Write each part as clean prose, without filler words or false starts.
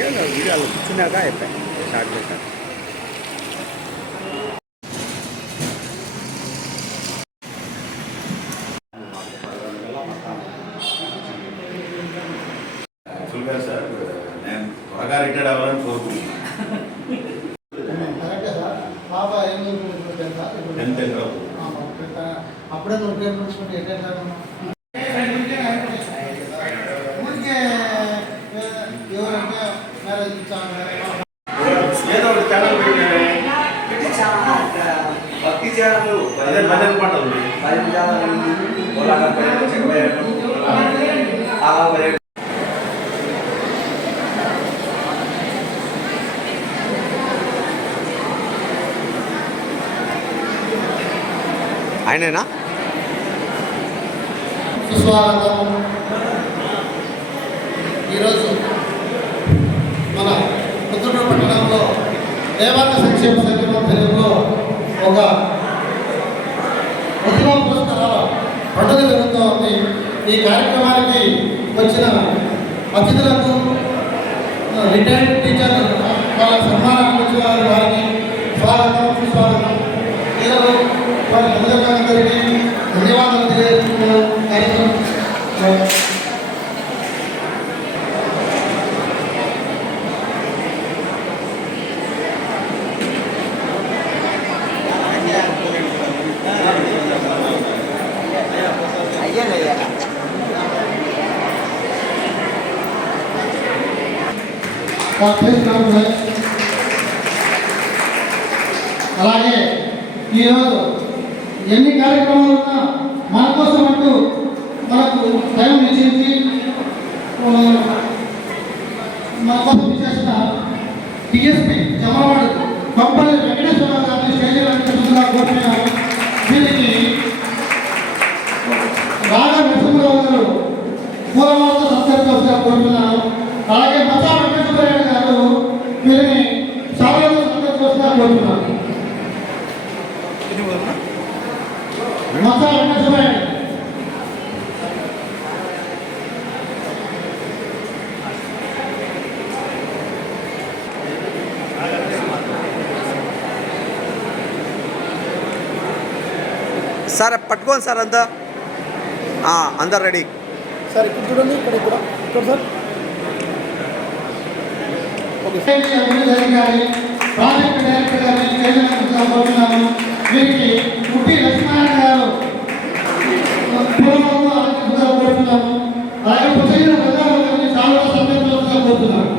ఏం వీడియోలు కూర్చున్నాక అయిపోయి స్టార్ట్ చేశాను. సార్ నేను త్వరగా రిటైర్డ్ అవ్వాలని కోరుకుంటున్నాను. అప్పుడే నువ్వు భక్తి ఛానల్ అదే భజన పాటలు ఆయనేనా? సుస్వాగతం. ఈరోజు మన పుత్తూరు పట్టణంలో దేవాలయ సంక్షేమ సంఘం తెలుగులో ఒక ప్రతిభా పురస్కారాల పండుగ జరుగుతూ ఉంది. ఈ కార్యక్రమానికి వచ్చిన అతిథులకు రిటైర్డ్ టీచర్లు వాళ్ళ సన్మానానికి వచ్చిన వారికి స్వాగతం సుస్వాగతం. ఈరోజు వారి అందరికీ ధన్యవాదాలు తెలియజేస్తున్నాను. అలాగే ఈరోజు ఎన్ని కార్యక్రమాలు ఉన్నా మన కోసం అంటూ మనకు టైం ఇచ్చింది మన కోసం ఇచ్చేసిన డిఎస్పీ చమరవాడు కంపల్లి వెంకటేశ్వరరావు గారిని స్టేజీలో కోరుతున్నాను. దీనికి రాగా నరసింహరావు గారు పూలమాలతో సత్కరించవలసిగా కోరుతున్నాను. అలాగే మతా వెంకటేశ్వరరావు గారు వీరిని సాధారణ సత్కరించవలసిగా కోరుతున్నాను. మతా వెంకటేశ్వరరావు సార్ పట్టుకోండి సార్, అంతా అందరు రెడీ సార్. ఇక్కడ చూడండి, ఇక్కడ సార్ ప్రాజెక్ట్ డైరెక్టర్ గారిని కోరుతున్నాను. వీరికి కుట్టి లక్ష్మీనారాయణ గారు కోరుతున్నాము. అలాగే పుస్తకం ప్రజాన్ని చాలా సందర్భంగా కోరుతున్నాను.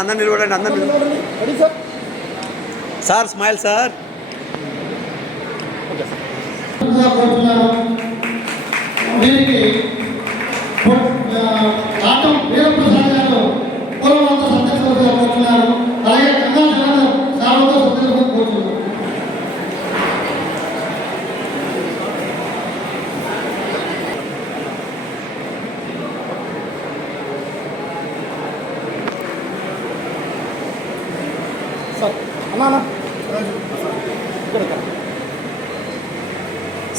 అందరు నిలబడండి, అందరు నిలబడండి సార్. Smile sir. దీనికి ఆటం వీరప్రసాద్ గారు పూలమాలతో సత్కరించవలసిగా కోరుతున్నారు. అలాగే కంగా సార్వతో సత్కరించవలసిగా కోరుతున్నారు.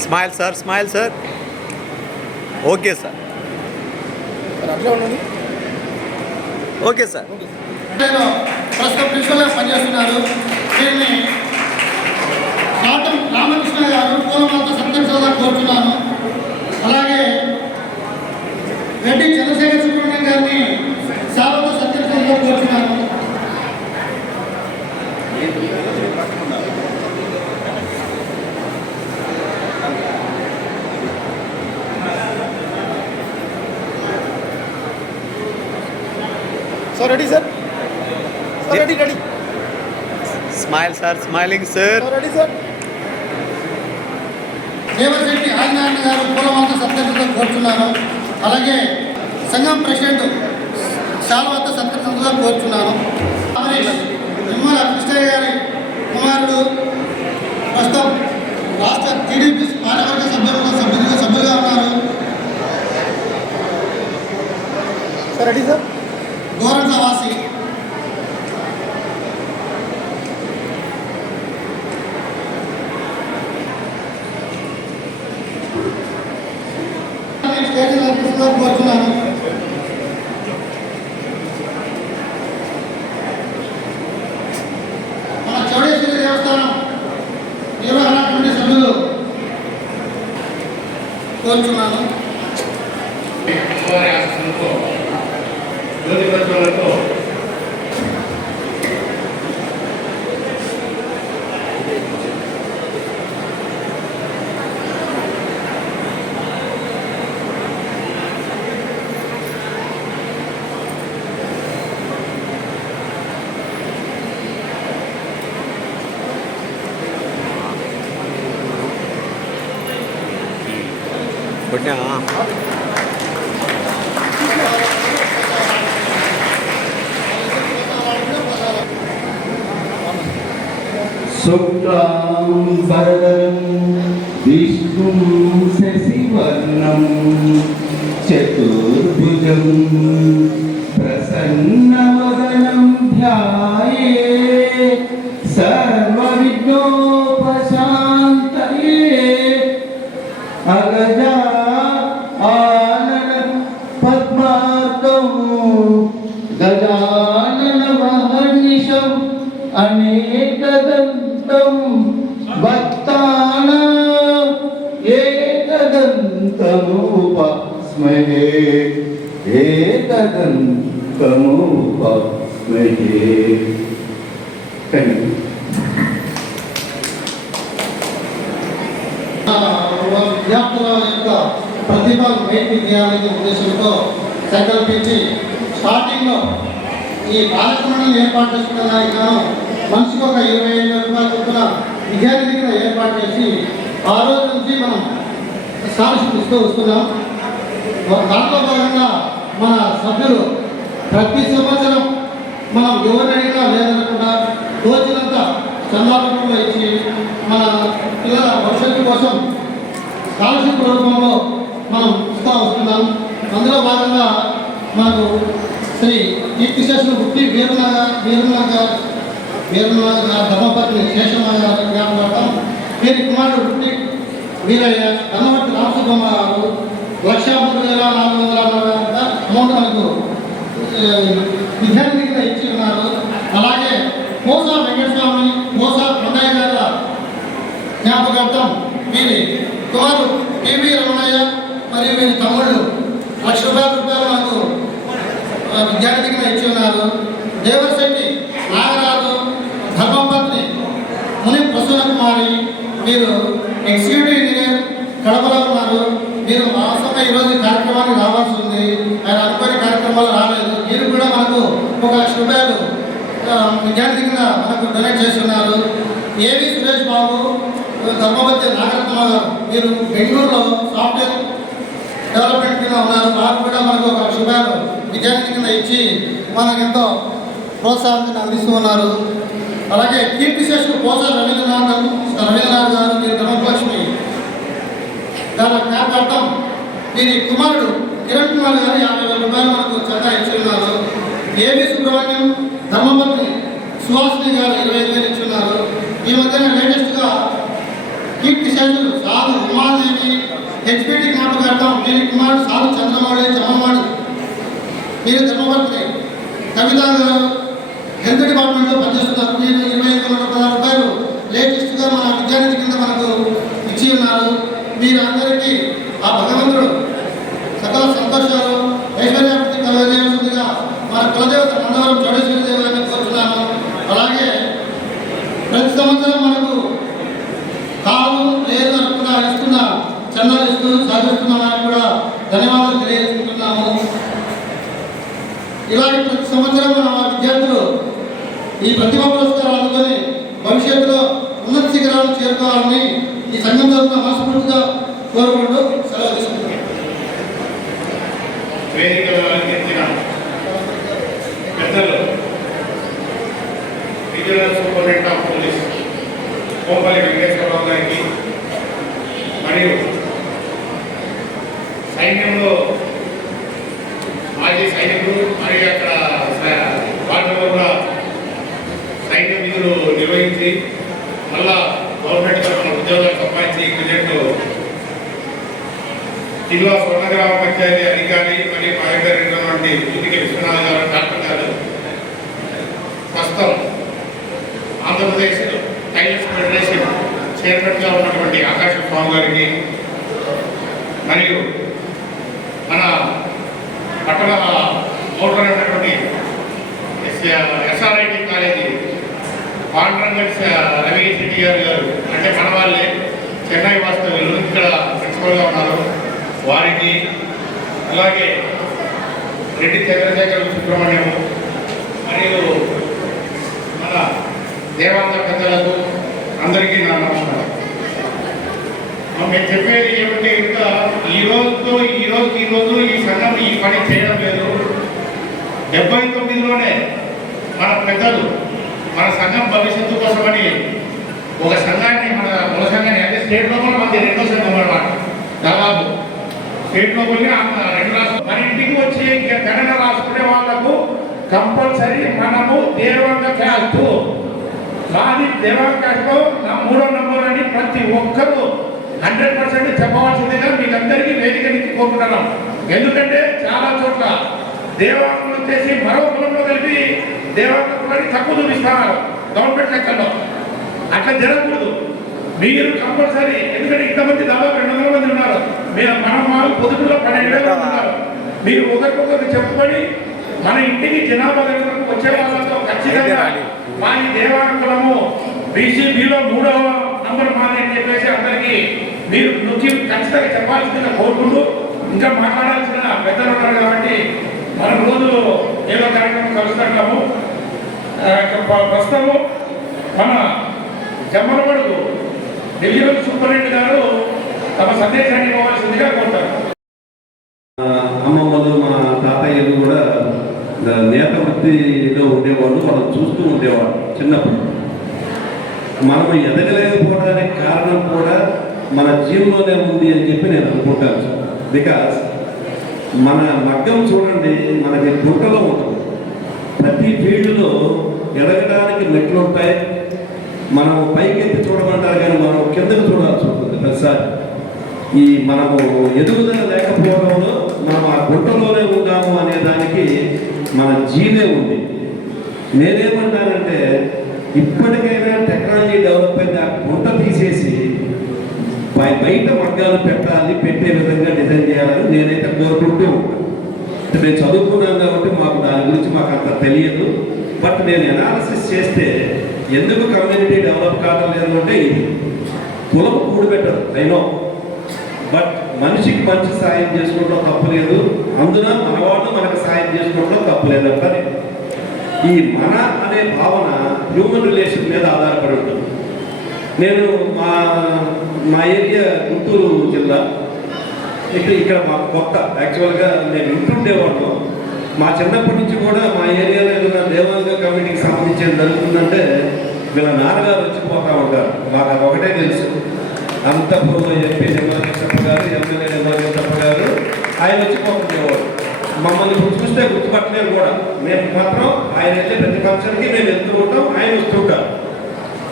Smile sir, smile sir. Okay sir, అట్లా ఉండండి. Okay sir. ప్రస్తుతం ప్రిన్సిపల్గా పనిచేస్తున్నారు. దీన్ని ఆటం రామకృష్ణ గారు పూలమాలతో సత్కరించాలని కోరుతున్నాను. అలాగే రెడ్డి చంద్రశేఖర్ సుబ్రహ్మణ్యం గారిని సేవతో సత్కరించాలని కోరుతున్నాను. Sir ready sir. Ready ready. Smile sir, smiling sir. Ready sir. Devasetti Adinarayana గారు పూలమాలతో సత్కరించడం కోరుతున్నాను. అలాగే సంఘం ప్రెసిడెంట్ శాల్వాతో సత్కరించడం కోరుతున్నాను. నిమ్మల కృష్ణయ్య గారి కుమారుడు ప్రస్తుతం రాష్ట్ర టీడీపీ కార్యవర్గ సభ్యులుగా ఉన్నారు. Sir ready sir. గోరంట్ల వాసి. సంతోషంగా కోరుతున్నాను. మన చౌడేశ్వరి దేవస్థానం నిర్వహణ కమిటీ సభ్యులు కోరుచున్నాను. జ్యోతి ప్రజ్వలతో కొట్టినా शुक्लांबरधरं विष्णुं शशिवर्णं चतुर्भुजं प्रसन्नवदनं ध्यायेत् सर्वविघ्नोपशान्तये अगजा आनन पद्मार्कं गजाननमहर्निशम् अनेकदन्तं भक्तानां एकदन्तमुपास्महे एकदन्तमुपास्महे। విద్యార్థుల యొక్క ప్రతిభను బయటికి తీయాలనే ఉద్దేశంతో సంకల్పించి స్టార్టింగ్లో ఈ కార్యక్రమాన్ని ఏర్పాటు చేసుకున్న దానికి గాను మనిషికి ఒక 25,000 రూపాయల చొప్పున విద్యార్థిగా ఏర్పాటు చేసి ఆ రోజు నుంచి మనం స్కాలర్షిప్ ఇస్తూ వస్తున్నాం. దాంట్లో భాగంగా మన సభ్యులు ప్రతి సంవత్సరం మనం ఎవరిని అడిగినా లేదనకుండా తోచినంత చందా రూపంలో ఇచ్చి మన పిల్లల భవిష్యత్తు కోసం స్కాలర్షిప్ రూపంలో మనం ఇస్తూ వస్తున్నాం. అందులో భాగంగా మనకు శ్రీ కీర్తిశేషులు బుట్టి వీరనాథ ధర్మపత్ని శేషమ్మ గారు జ్ఞాపకం, వీరి కుమారుడు బుట్టి వీరయ్య, ధర్మపతి రామసుబ్బమ్మ గారు 1,03,440 అమౌంట్ మనకు విద్యార్థిగా ఇచ్చి ఉన్నారు. అలాగే మోసా వెంకటస్వామి, మోసా కొండయ్య గారు జ్ఞాపకార్థం వీరి కుమారుడు పివి రమణయ్య మరియు వీరి తమ్ముళ్ళు 1,00,000 రూపాయలు మనకు విద్యార్థిగా ఇచ్చి ఉన్నారు. దేవరశెట్టి నాగరాజు, ధర్మపత్ని ముని ప్రసన్న కుమారి, వీరు ఎగ్జిక్యూటివ్ ఇంజనీర్ కడపలో ఉన్నారు. వీరు వాస్తవంగా ఈరోజు కార్యక్రమానికి రావాల్సి ఉంది, ఆయన అనుకోని కార్యక్రమాలు రాలేదు. వీరు కూడా మనకు 1,00,000 రూపాయలు విద్యార్థిగా మనకు డొనేట్ చేస్తున్నారు. ఏవి సురేష్ బాబు, ధర్మపతి నాగరత్న గారు, వీరు బెంగళూరులో సాఫ్ట్వేర్ డెవలప్మెంట్ కింద ఉన్నారు. వారు కూడా మనకు 1,00,000 రూపాయలు విద్యార్థి కింద ఇచ్చి మనకు ఎంతో ప్రోత్సాహాన్ని అందిస్తూ ఉన్నారు. అలాగే కీర్తిశేషులు పోసా రవీంద్రనాథ్ గారు, వీరి ధర్మలక్ష్మి గారు జ్ఞాపకార్థం వీరి కుమారుడు కిరణ్ కుమార్ గారు 50,000 రూపాయలు మనకు చందా ఇచ్చి ఉన్నారు. ఏవి సుబ్రహ్మణ్యం, ధర్మపత్ని సుహాసిని గారు 25,000 ఇచ్చి ఉన్నారు. ఈ మధ్యన లేటెస్ట్గా కీర్తిశేషులు సాధు ఉమాదేవి హెచ్పిటి జ్ఞాపకార్థం వీరి కుమారుడు సాధు చంద్రమౌళి చమ్మవాడు, వీరి ధర్మపత్ని కవిత గారు హెల్త్ డిపార్ట్మెంట్లో పనిచేస్తున్నారు. వీరు 25,000 రూపాయలు లేటెస్ట్గా మన విద్యార్థి కింద మనకు ఇచ్చి ఉన్నారు. వీరందరికీ ఆ భగవంతుడు సకల సంతోషాలు ఐశ్వర్యాభివృద్ధి కలగజేయాల్సిందిగా మన కులదేవత మందవరం చౌడేశ్వరి దేవి గారిని కోరుతున్నాను. అలాగే ప్రతి సంవత్సరం మనకు కాలు లేదు అనుకున్న ఇస్తున్న చందాలు ఇస్తూ సాగిస్తున్న వారికి కూడా ధన్యవాదాలు తెలియజేసుకుంటున్నాము. ఇలాంటి ప్రతి సంవత్సరం మన విద్యార్థులు ఈ ప్రతిభా పురస్కారాలు అందుకొని భవిష్యత్తులో ఉన్నత శిఖరాలను చేరుకోవాలని ఈ సంఘం తరఫున మనస్ఫూర్తిగా కోరుకుంటూ సెలవు తీసుకుంటున్నాం. వేదికలో అలంకరించిన పెద్దలు regional superintendent of police Kompalli Venkateswararao గారికి మరియు సైన్యంలో మాజీ సైనికులు మరియు అక్కడ వాటిలో కూడా సైన్య విధులు నిర్వహించి మళ్ళా గవర్నమెంట్ తరఫున ఉద్యోగాలు సంపాదించి ప్రజెంట్ జిల్లా స్వర్ణగ్రామ పంచాయతీ అధికారి మరియు మా దగ్గర ఉన్నటువంటి జ్యోతికి విశ్వనాథ్ గారు డాక్టర్ గారు ప్రస్తుతం ఆంధ్రప్రదేశ్ టైలర్స్ ఫెడరేషన్ చైర్మన్గా ఉన్నటువంటి ఆకాశ స్వామి గారికి మరియు మన పట్టణ మోటార్ ఉన్నటువంటి ఎస్ఆర్ఐటి కాలేజీ పాండ్రంగడ్ రవికేష్ రెడ్డి గారు అంటే మన వాళ్ళే చెన్నై వాస్తవ్యులు ఇక్కడ ప్రిన్సిపల్గా ఉన్నారు వారికి, అలాగే రెడ్డి చంద్రశేఖర్ సుబ్రహ్మణ్యం మరియు మన దేవాంగ పెద్దలకు అందరికీ నా నమస్కారం. మేము చెప్పేది ఏమంటే ఇంకా ఈ రోజు ఈ సంఘం ఈ పని చేయడం లేదు. 79లోనే మన పెద్దలు మన సంఘం భవిష్యత్తు కోసమని ఒక సంఘాన్ని మన మూల సంఘాన్ని అంటే స్టేట్ లోపల మనది రెండో సంఘం అన్నమాట. దాదాపు స్టేట్ లోపలనే 2 రాష్ట్రాలు మన ఇంటికి వచ్చి గణన రాసుకునే వాళ్లకు కంపల్సరీ మనము దేవాంగ క్యాస్ట్, మాది దేవాంగ క్యాస్ట్లో నా 3వ నంబర్ అని ప్రతి ఒక్కరూ 100% చెప్పవలసిందిగా మీకందరికీ వేదిక నుంచి కోరుకుంటున్నాం. ఎందుకంటే చాలా చోట్ల దేవాంగులు వచ్చేసి మరో కులంలో కలిపి దేవాంగ కులాన్ని తక్కువ చూపిస్తున్నారు గవర్నమెంట్ లెక్కల్లో. అట్లా జరగకూడదు. మీరు కంపల్సరీ, ఎందుకంటే ఇంతమంది దాదాపు 200 మంది ఉన్నారు. మన వాళ్ళు పొదుపులో 12,000 మంది ఉన్నారు. మీరు ఒకరికొకరు చెప్పుకొని మన ఇంటికి జనాభా వచ్చే వాళ్ళతో ఖచ్చితంగా మా ఈ దేవాంగ కులము బీసీబీలో 3వ నంబర్ మాది అని చెప్పేసి అందరికీ మీరు నొక్కి ఖచ్చితంగా చెప్పాల్సిందిగా కోరుకుంటూ, ఇంకా మాట్లాడాల్సిన పెద్దలు ఉన్నారు కాబట్టి మనం రోజు ఏదో కార్యక్రమం కలుస్తుంటాము. ప్రస్తుతము మన జమ్మలమడుగు డివిజనల్ సూపరింటెండెంట్ గారు తమ సందేశాన్ని ఇవ్వవలసిందిగా కోరుతారు. అమ్మమ్మలు మా తాతయ్యలు కూడా నేత వృత్తిలో ఉండేవాళ్ళు, వాళ్ళు చూస్తూ ఉండేవాళ్ళు చిన్నప్పుడు. మనం ఎదగలేకపోవడానికి కారణం కూడా మన జీవంలోనే ఉంది అని చెప్పి నేను అనుకుంటాను. బికాస్ మన మగ్గం చూడండి, మనకి గుట్టలో ఉంటుంది. ప్రతి ఫీల్డ్లో ఎదగడానికి మెట్లు ఉంటాయి. మనం పైకెత్తి చూడమంటారు కానీ మనం కిందకు చూడాల్సి ఉంటుంది ప్రతిసారి. ఈ మనము ఎదుగుదల లేకపోవడంలో మనం ఆ గుట్టలోనే ఉన్నాము అనే దానికి మన జీనే ఉంది. నేనేమంటానంటే ఇప్పటికైనా టెక్నాలజీ డెవలప్ అయితే ఆ గుంట తీసేసి బయట మగ్గాలు పెట్టే విధంగా డిజైన్ చేయాలని నేనైతే కోరుకుంటూ ఉంటాను. నేను చదువుకున్నాను కాబట్టి మాకు దాని గురించి మాకు అంత తెలియదు. బట్ నేను ఎనాలిసిస్ చేస్తే ఎందుకు కమ్యూనిటీ డెవలప్ కావట్లేదు అంటే ఇది కులం కూడిపెట్టదు అయినో, బట్ మనిషికి మంచి సాయం చేసుకోవడం తప్పులేదు. అందున మనవాళ్ళు మనకు సాయం చేసుకోవడం తప్పులేదు అంటారు. ఈ మన అనే భావన హ్యూమన్ రిలేషన్ మీద ఆధారపడి ఉంటుంది. నేను మా ఏరియా గుంటూరు జిల్లా, ఇక్కడ మాకు కొత్త యాక్చువల్గా నేను వింటుండేవాడు. మా చిన్నప్పటి నుంచి కూడా మా ఏరియాలో ఏదైనా దేవాంగ కమిటీకి సంబంధించి జరుగుతుందంటే వీళ్ళ నాన్నగారు వచ్చిపోతూ ఉంటారు. మాకు అది ఒకటే తెలుసు. అంతప్పుడు ఎంపీ నిర్మలేశ్వర గారు, ఎమ్మెల్యే నిర్మలేశ్వర గారు ఆయన వచ్చిపోతుండేవాడు. మమ్మల్ని ఇప్పుడు చూస్తే గుర్తుపట్టలేరు కూడా. మేము మాత్రం ఆయన వెళ్ళే ప్రతి ఫంక్షన్కి మేము వెళ్తూ ఉంటాం, ఆయన వస్తుంటారు.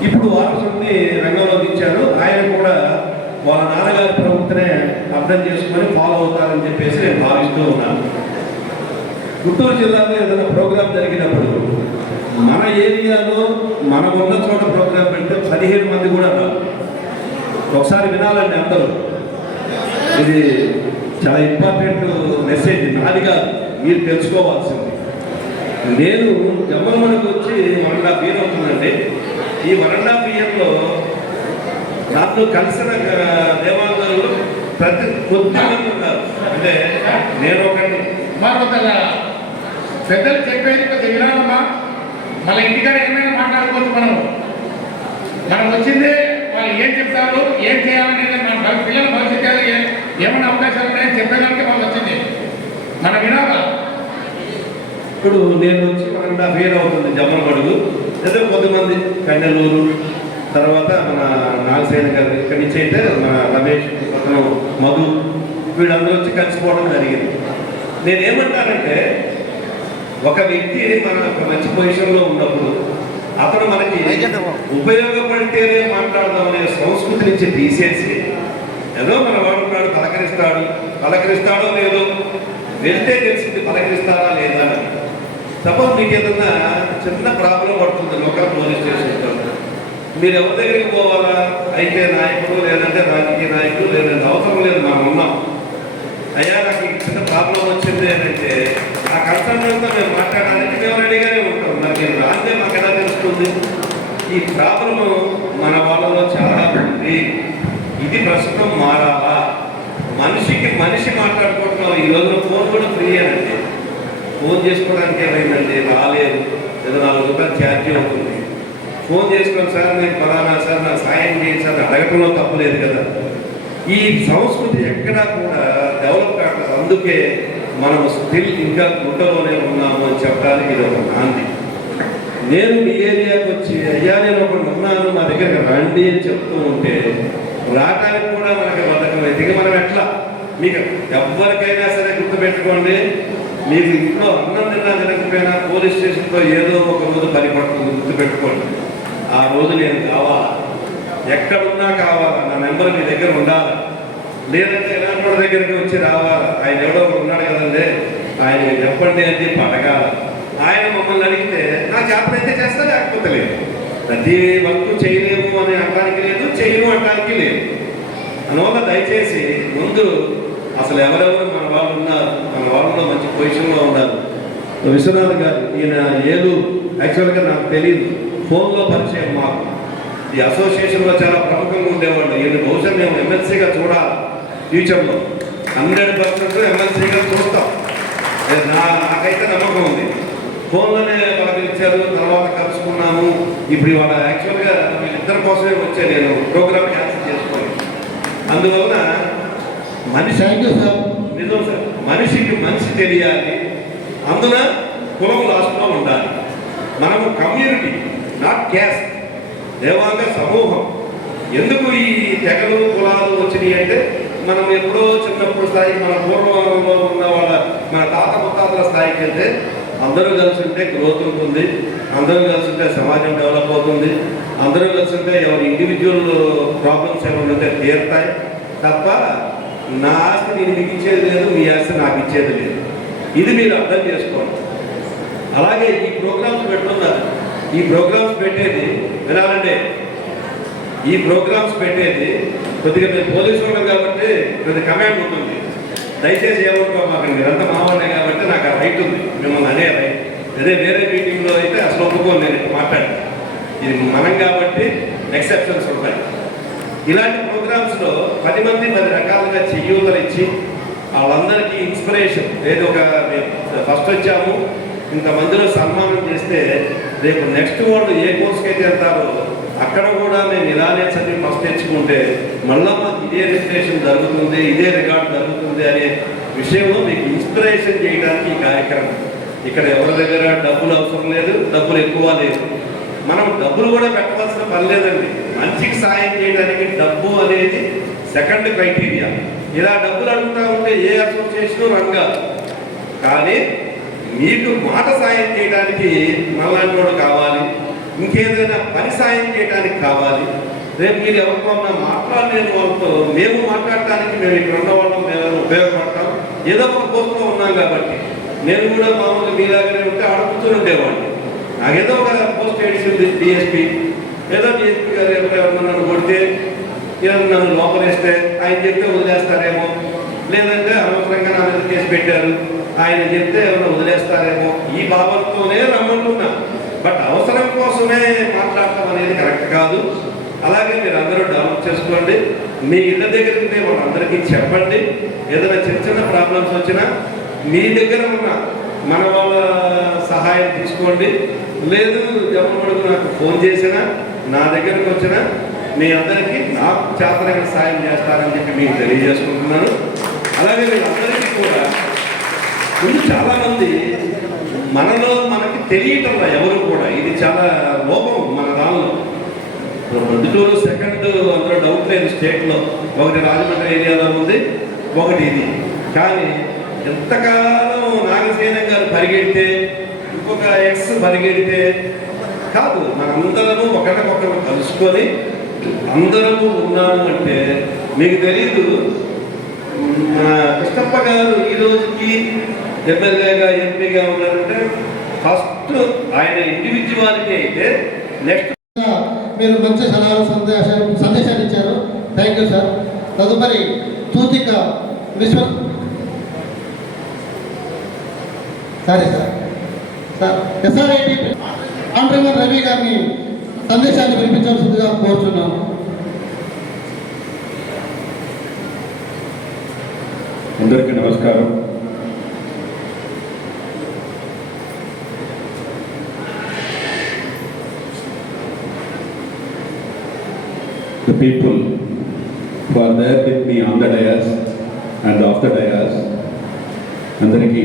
ఇప్పుడు వారసుని రంగంలో దించారు. ఆయన కూడా వాళ్ళ నాన్నగారి ప్రభుత్వనే అర్థం చేసుకొని ఫాలో అవుతారని చెప్పేసి నేను భావిస్తూ ఉన్నాను. గుంటూరు జిల్లాలో ఏదైనా ప్రోగ్రాం జరిగినప్పుడు మన ఏరియాలో మనం ఉన్న చోట ప్రోగ్రాం పెడితే 15 మంది కూడా రాదు. ఒకసారి వినాలండి అందరూ. ఇది చాలా ఇంపార్టెంట్ మెసేజ్, నాది కాదు, మీరు తెలుసుకోవాల్సింది. నేను జమ్మలమడుగు వచ్చి 1.5 year అవుతుందండి. ఈ 1.5 yearలో నాతో కలిసిన దేవాలయాలు ప్రతి కొద్దిమంది ఉన్నారు. అంటే నేను ఒకటి మరొకగా పెద్దలు చెప్పేది కొద్ది వినాలమ్మా. మళ్ళీ ఇంటికాడ ఏమైనా మాట్లాడుకోవచ్చు. మనం వచ్చిందే వాళ్ళు ఏం చెప్తారు, ఏం చేయాలనేది మన పిల్లల భవిష్యత్తు ఏమైనా అవకాశాలు ఉన్నాయని చెప్పేదానికి వాళ్ళు వచ్చింది. మన వినాలా. ఇప్పుడు నేను వచ్చి 1.5 year అవుతుంది జమ్మలమడుగు. ఏదో కొద్దిమంది కన్నెలూరు, తర్వాత మన నాగసేన గారు ఇక్కడి నుంచి అయితే మన రమేష్, అతను మధు, వీళ్ళందరూ వచ్చి కలిసిపోవడం జరిగింది. నేనేమంటానంటే ఒక వ్యక్తి మన మంచి పొజిషన్లో ఉన్నప్పుడు అతను మనకి ఉపయోగపడితేనే మాట్లాడదాం అనే సంస్కృతి నుంచి తీసేసి ఏదో మన వాడున్నాడు పలకరి పలకరిస్తాడో లేదో వెళ్తే తెలిసింది పలకరిస్తాడా లేదా అని. సపోజ్ మీకు ఏదన్నా చిన్న ప్రాబ్లం పడుతుంది లోకల్ పోలీస్ స్టేషన్లో, మీరు ఎవరి దగ్గరికి పోవాలా? అయితే నాయకుడు, లేదంటే రాజకీయ నాయకుడు, లేదంటే అవసరం లేదు, మనం ఉన్నాం. అయ్యా నాకు ఈ చిన్న ప్రాబ్లం వచ్చింది అని అంటే ఆ కన్సర్న్ అంతా మేము మాట్లాడడానికి మేము రెడీగానే ఉంటాం. మరి మీరు రాస్తే మాకు ఎలా తెలుస్తుంది? ఈ ప్రాబ్లము మన వాళ్ళలో చాలా ఉంది. ఇది ప్రస్తుతం మారాలా? మనిషికి మనిషి మాట్లాడుకుంటున్నాం. ఈ రోజున ఫోన్ కూడా ఫ్రీ అనండి. ఫోన్ చేసుకోవడానికి ఏమైందండి? రాలేదు, ఏదో 4 రూపాయలు ఛార్జీ అవుతుంది. ఫోన్ చేసుకుని సార్ నేను ఫలానా సార్ నాకు సాయం చేయండి సార్ అడగటంలో తప్పులేదు కదా. ఈ సంస్కృతి ఎక్కడా కూడా డెవలప్ కావట్లేదు. అందుకే మనం స్టిల్ ఇంకా గుంటలోనే ఉన్నాము అని చెప్పడానికి ఇది ఒక నాంది. నేను మీ ఏరియాకి వచ్చి అయ్యా నేను ఒకటి ఉన్నాను మా దగ్గర రండి అని చెప్తూ ఉంటే రావడానికి కూడా మనకి బతకం అయితే మనం ఎట్లా? మీకు ఎవరికైనా సరే గుర్తుపెట్టుకోండి, మీకు ఇంట్లో అన్నం తిన్నా తినకపోయినా పోలీస్ స్టేషన్లో ఏదో ఒక రోజు పని పడుతుంది. గుర్తుపెట్టుకోండి, ఆ రోజు నేను కావాలా, ఎక్కడున్నా కావాలా, నా నెంబర్ మీ దగ్గర ఉండాలా. లేదంటే ఎలాంటి వాడి దగ్గరికి వచ్చి రావాలా, ఆయన ఎవడో ఉన్నాడు కదండి ఆయన చెప్పండి అని చెప్పి అడగాల. ఆయన మమ్మల్ని అడిగితే నా చేతనైతే చేస్తా, లేకపోతే లేదు. ప్రతి వర్క్ చేయలేము అని అనడానికి లేదు, చేయము అనడానికి లేదు. అందువల్ల దయచేసి ముందు అసలు ఎవరెవరు మన వాళ్ళు ఉన్నారు, మన వాళ్ళలో మంచి పొజిషన్లో ఉన్నారు. విశ్వనాథ్ గారు, ఈయన ఏలూరు, యాక్చువల్గా నాకు తెలియదు, ఫోన్లో పరిచయం మాకు. ఈ అసోసియేషన్లో చాలా ప్రముఖంగా ఉండేవాళ్ళు. ఈయన బహుశా మేము ఎమ్మెల్సీగా చూడాలి ఫ్యూచర్లో. 100% ఎమ్మెల్సీగా చూస్తాం, నాకైతే నమ్మకం ఉంది. ఫోన్లోనే పలకరించారు, తర్వాత కలుసుకున్నాము. ఇప్పుడు ఇవాళ యాక్చువల్గా వీళ్ళిద్దరి కోసమే వచ్చే నేను ప్రోగ్రామ్ క్యాన్సిల్ చేసుకోవాలి. అందువలన మనిషి నిజం సార్, మనిషికి మనిషి తెలియాలి. అందున కులం లాస్ట్లో ఉండాలి. మనము కమ్యూనిటీ, నాట్ క్యాస్ట్, దేవాంగ సమూహం. ఎందుకు ఈ తెగలు కులాలు వచ్చినాయి అంటే మనం ఎప్పుడో చిన్నప్పుడు స్థాయికి, మన పూర్వంలో ఉన్న వాళ్ళ మన తాత ముత్తాతల స్థాయికి వెళ్తే అందరూ కలిసి ఉంటే గ్రోత్ ఉంటుంది, అందరూ కలిసి ఉంటే సమాజం డెవలప్ అవుతుంది, అందరూ కలిసి ఉంటే ఎవరి ఇండివిజువల్ ప్రాబ్లమ్స్ ఏమైనా ఉంటే తీరుతాయి తప్ప నా ఆస్తి నేను మీకు ఇచ్చేది లేదు, మీ ఆస్తి నాకు ఇచ్చేది లేదు. ఇది మీరు అర్థం చేసుకోండి. అలాగే ఈ ప్రోగ్రామ్స్ పెట్టున్నారు. ఈ ప్రోగ్రామ్స్ పెట్టేది వినాలంటే, ఈ ప్రోగ్రామ్స్ పెట్టేది కొద్దిగా మేము పోలీసు వాళ్ళం కాబట్టి కొద్దిగా కమాండ్ ఉంటుంది. దయచేసి ఏమనుకోమాకండి, మీరంతా మావాళ్ళే కాబట్టి నాకు ఆ రైట్ ఉంది మిమ్మల్ని అనే రైట్. అదే వేరే మీటింగ్లో అయితే అసలు ఒప్పుకోను నేను మాట్లాడి. ఇది మనం కాబట్టి ఎక్సెప్షన్స్ ఉంటాయి. ఇలాంటి ప్రోగ్రామ్స్లో 10 మంది 10 రకాలుగా చెయ్యూతలు ఇచ్చి వాళ్ళందరికీ ఇన్స్పిరేషన్. ఏదో ఒక ఫస్ట్ వచ్చాము ఇంతమందిలో సన్మానం చేస్తే రేపు నెక్స్ట్ వాళ్ళు ఏ కోర్స్కి అయితే వెళ్తారో అక్కడ కూడా మేము ఇలానే చదివి ఫస్ట్ తెచ్చుకుంటే మళ్ళా మాకు ఇదే రిజిస్ట్రేషన్ జరుగుతుంది, ఇదే రికార్డు జరుగుతుంది అనే విషయంలో మీకు ఇన్స్పిరేషన్ చేయడానికి ఈ కార్యక్రమం. ఇక్కడ ఎవరి దగ్గర డబ్బులు అవసరం లేదు, డబ్బులు ఎక్కువ లేదు. మనం డబ్బులు కూడా పెట్టవలసిన పని లేదండి. మనిషికి సాయం చేయడానికి డబ్బు అనేది సెకండ్ క్రైటీరియా. ఇలా డబ్బులు అడుగుతూ ఉంటే ఏ అసోసియేషన్ రంగా. కానీ మీకు మాట సాయం చేయడానికి మళ్ళాంటి కూడా కావాలి, ఇంకేదైనా పని సాయం చేయడానికి కావాలి. రేపు మీరు ఎవరితో మాట్లాడలేని వాళ్ళతో మేము మాట్లాడటానికి మేము ఇక్కడ ఉన్న వాళ్ళం మేము ఉపయోగపడతాం. ఏదో ఒక పోస్ట్లో ఉన్నాం కాబట్టి నేను కూడా మామూలుగా మీలాగానే ఉంటే ఆడుకుంటూ ఉండేవాడిని. నాకేదో ఒక పోస్ట్ ఏడిసింది డిఎస్పీ, ఏదో డిఎస్పీ గారు ఎవరైనా నన్ను కొడితే ఏదైనా నన్ను లోపలేస్తే ఆయన చెప్తే వదిలేస్తారేమో, లేదంటే అనవసరంగా నా మీద కేసు పెట్టారు ఆయన చెప్తే ఎవరైనా వదిలేస్తారేమో, ఈ భావంతోనే రమ్మంటున్నా. బట్ అవసరం కోసమే మాట్లాడటం అనేది కరెక్ట్ కాదు. అలాగే మీరు అందరూ డెవలప్ చేసుకోండి. మీ ఇళ్ళ దగ్గరికి వాళ్ళందరికీ చెప్పండి. ఏదైనా చిన్న చిన్న ప్రాబ్లమ్స్ వచ్చినా మీ దగ్గర ఉన్న మన వాళ్ళ సహాయం తీసుకోండి. లేదు జమ్మడుకు నాకు ఫోన్ చేసినా నా దగ్గరకు వచ్చినా మీ అందరికీ నాకు చేతనైన సాయం చేస్తారని చెప్పి మీకు తెలియజేసుకుంటున్నాను. అలాగే వీళ్ళందరికీ కూడా ముందు చాలామంది మనలో మనకి తెలియటం ఎవరు కూడా, ఇది చాలా లోపం మన దానిలో. మొదటూరు సెకండ్ అందులో డౌట్ లేదు. స్టేట్లో ఒకటి రాజమండ్రి ఏరియాలో ఉంది, ఒకటి ఇది. కానీ ఎంతకాలం నాగసేనం గారు పరిగెడితే ఇంకొక ఎక్స్ పరిగెడితే కాదు, మనందరము మన కృష్ణప్ప గారు ఈ రోజుకి ఎమ్మెల్యేగా ఎంపీగా ఉన్నారంటే ఫస్ట్ ఆయన ఇండివిజువాలిటీ అయితే నెక్స్ట్ మీరు మంచి సలహాలు సందేశాలు ఇచ్చారు. Thank you sir. తదుపరి తూతిక సరే సార్ ఎస్ఆర్ఐటి ఆండ్రవర్ రవి గారిని సందేశాన్ని వినిపించాల్సిందిగా కోరుచున్నాను. అందరికీ నమస్కారం. The people who are there with me on the dais and off the dais, అందరికీ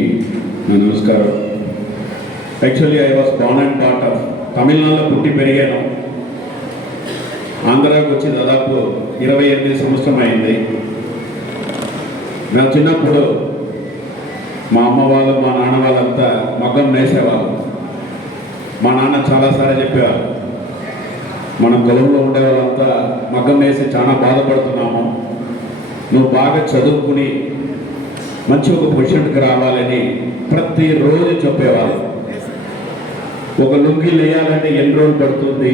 నమస్కారం. Actually I was born and brought up తమిళనాడులో పుట్టి పెరిగాను. ఆంధ్రాకి వచ్చి దాదాపు 28 సంవత్సరం అయింది. నా చిన్నప్పుడు మా అమ్మ వాళ్ళు మా నాన్న వాళ్ళంతా మగ్గం నేసేవాళ్ళు. మా నాన్న చాలాసార్లు చెప్పేవారు, మన పొలంలో ఉండే వాళ్ళంతా మగ్గం వేసి చాలా బాధపడుతున్నాము, నువ్వు బాగా చదువుకుని మంచి ఒక పొజిషన్కి రావాలని ప్రతిరోజు చెప్పేవాళ్ళు. ఒక లుంగి వేయాలంటే ఎన్ని రోజులు పడుతుంది,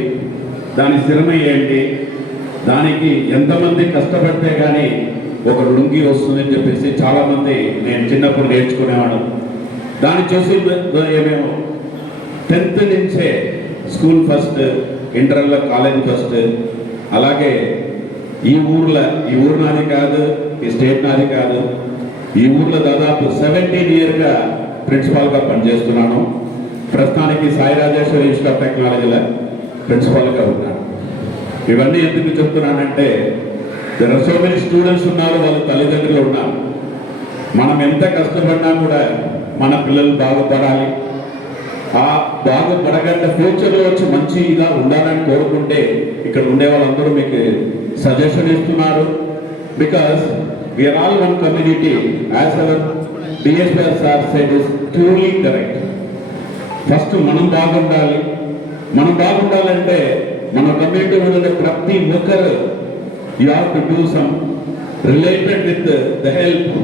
దాని శ్రమ ఏంటి, దానికి ఎంతమంది కష్టపడితే కానీ ఒక లుంగి వస్తుందని చెప్పేసి చాలామంది నేను చిన్నప్పుడు నేర్చుకునేవాడు. దాన్ని చూసి మేము 10th నుంచే స్కూల్ ఫస్ట్, ఇంటర్లో కాలేజ్ ఫస్ట్, అలాగే ఈ ఊరు నాది కాదు, ఈ స్టేట్ నాది కాదు, ఈ ఊర్లో దాదాపు 17 ఇయర్గా ప్రిన్సిపాల్గా పనిచేస్తున్నాను. ప్రస్తుతానికి సాయి రాజేశ్వరి ఇన్స్టిట్యూట్ ఆఫ్ టెక్నాలజీలో ప్రిన్సిపాల్గా ఉన్నాను. ఇవన్నీ ఎందుకు చెప్తున్నానంటే there are so many students ఉన్నారు, వాళ్ళ తల్లిదండ్రులు ఉన్నారు. మనం ఎంత కష్టపడినా కూడా మన పిల్లలు బాగుపడాలి, ఆ బాగుపడగల ఫ్యూచర్లో వచ్చి మంచిగా ఉండాలని కోరుకుంటే ఇక్కడ ఉండే వాళ్ళందరూ మీకు సజెషన్ ఇస్తున్నారు. Because we are all one community as our DSPR sir said is truly correct. First మనం బాగుండాలంటే మన కమ్యూనిటీ ఉండే ప్రతి ఒక్కరు you have to do some related with the help.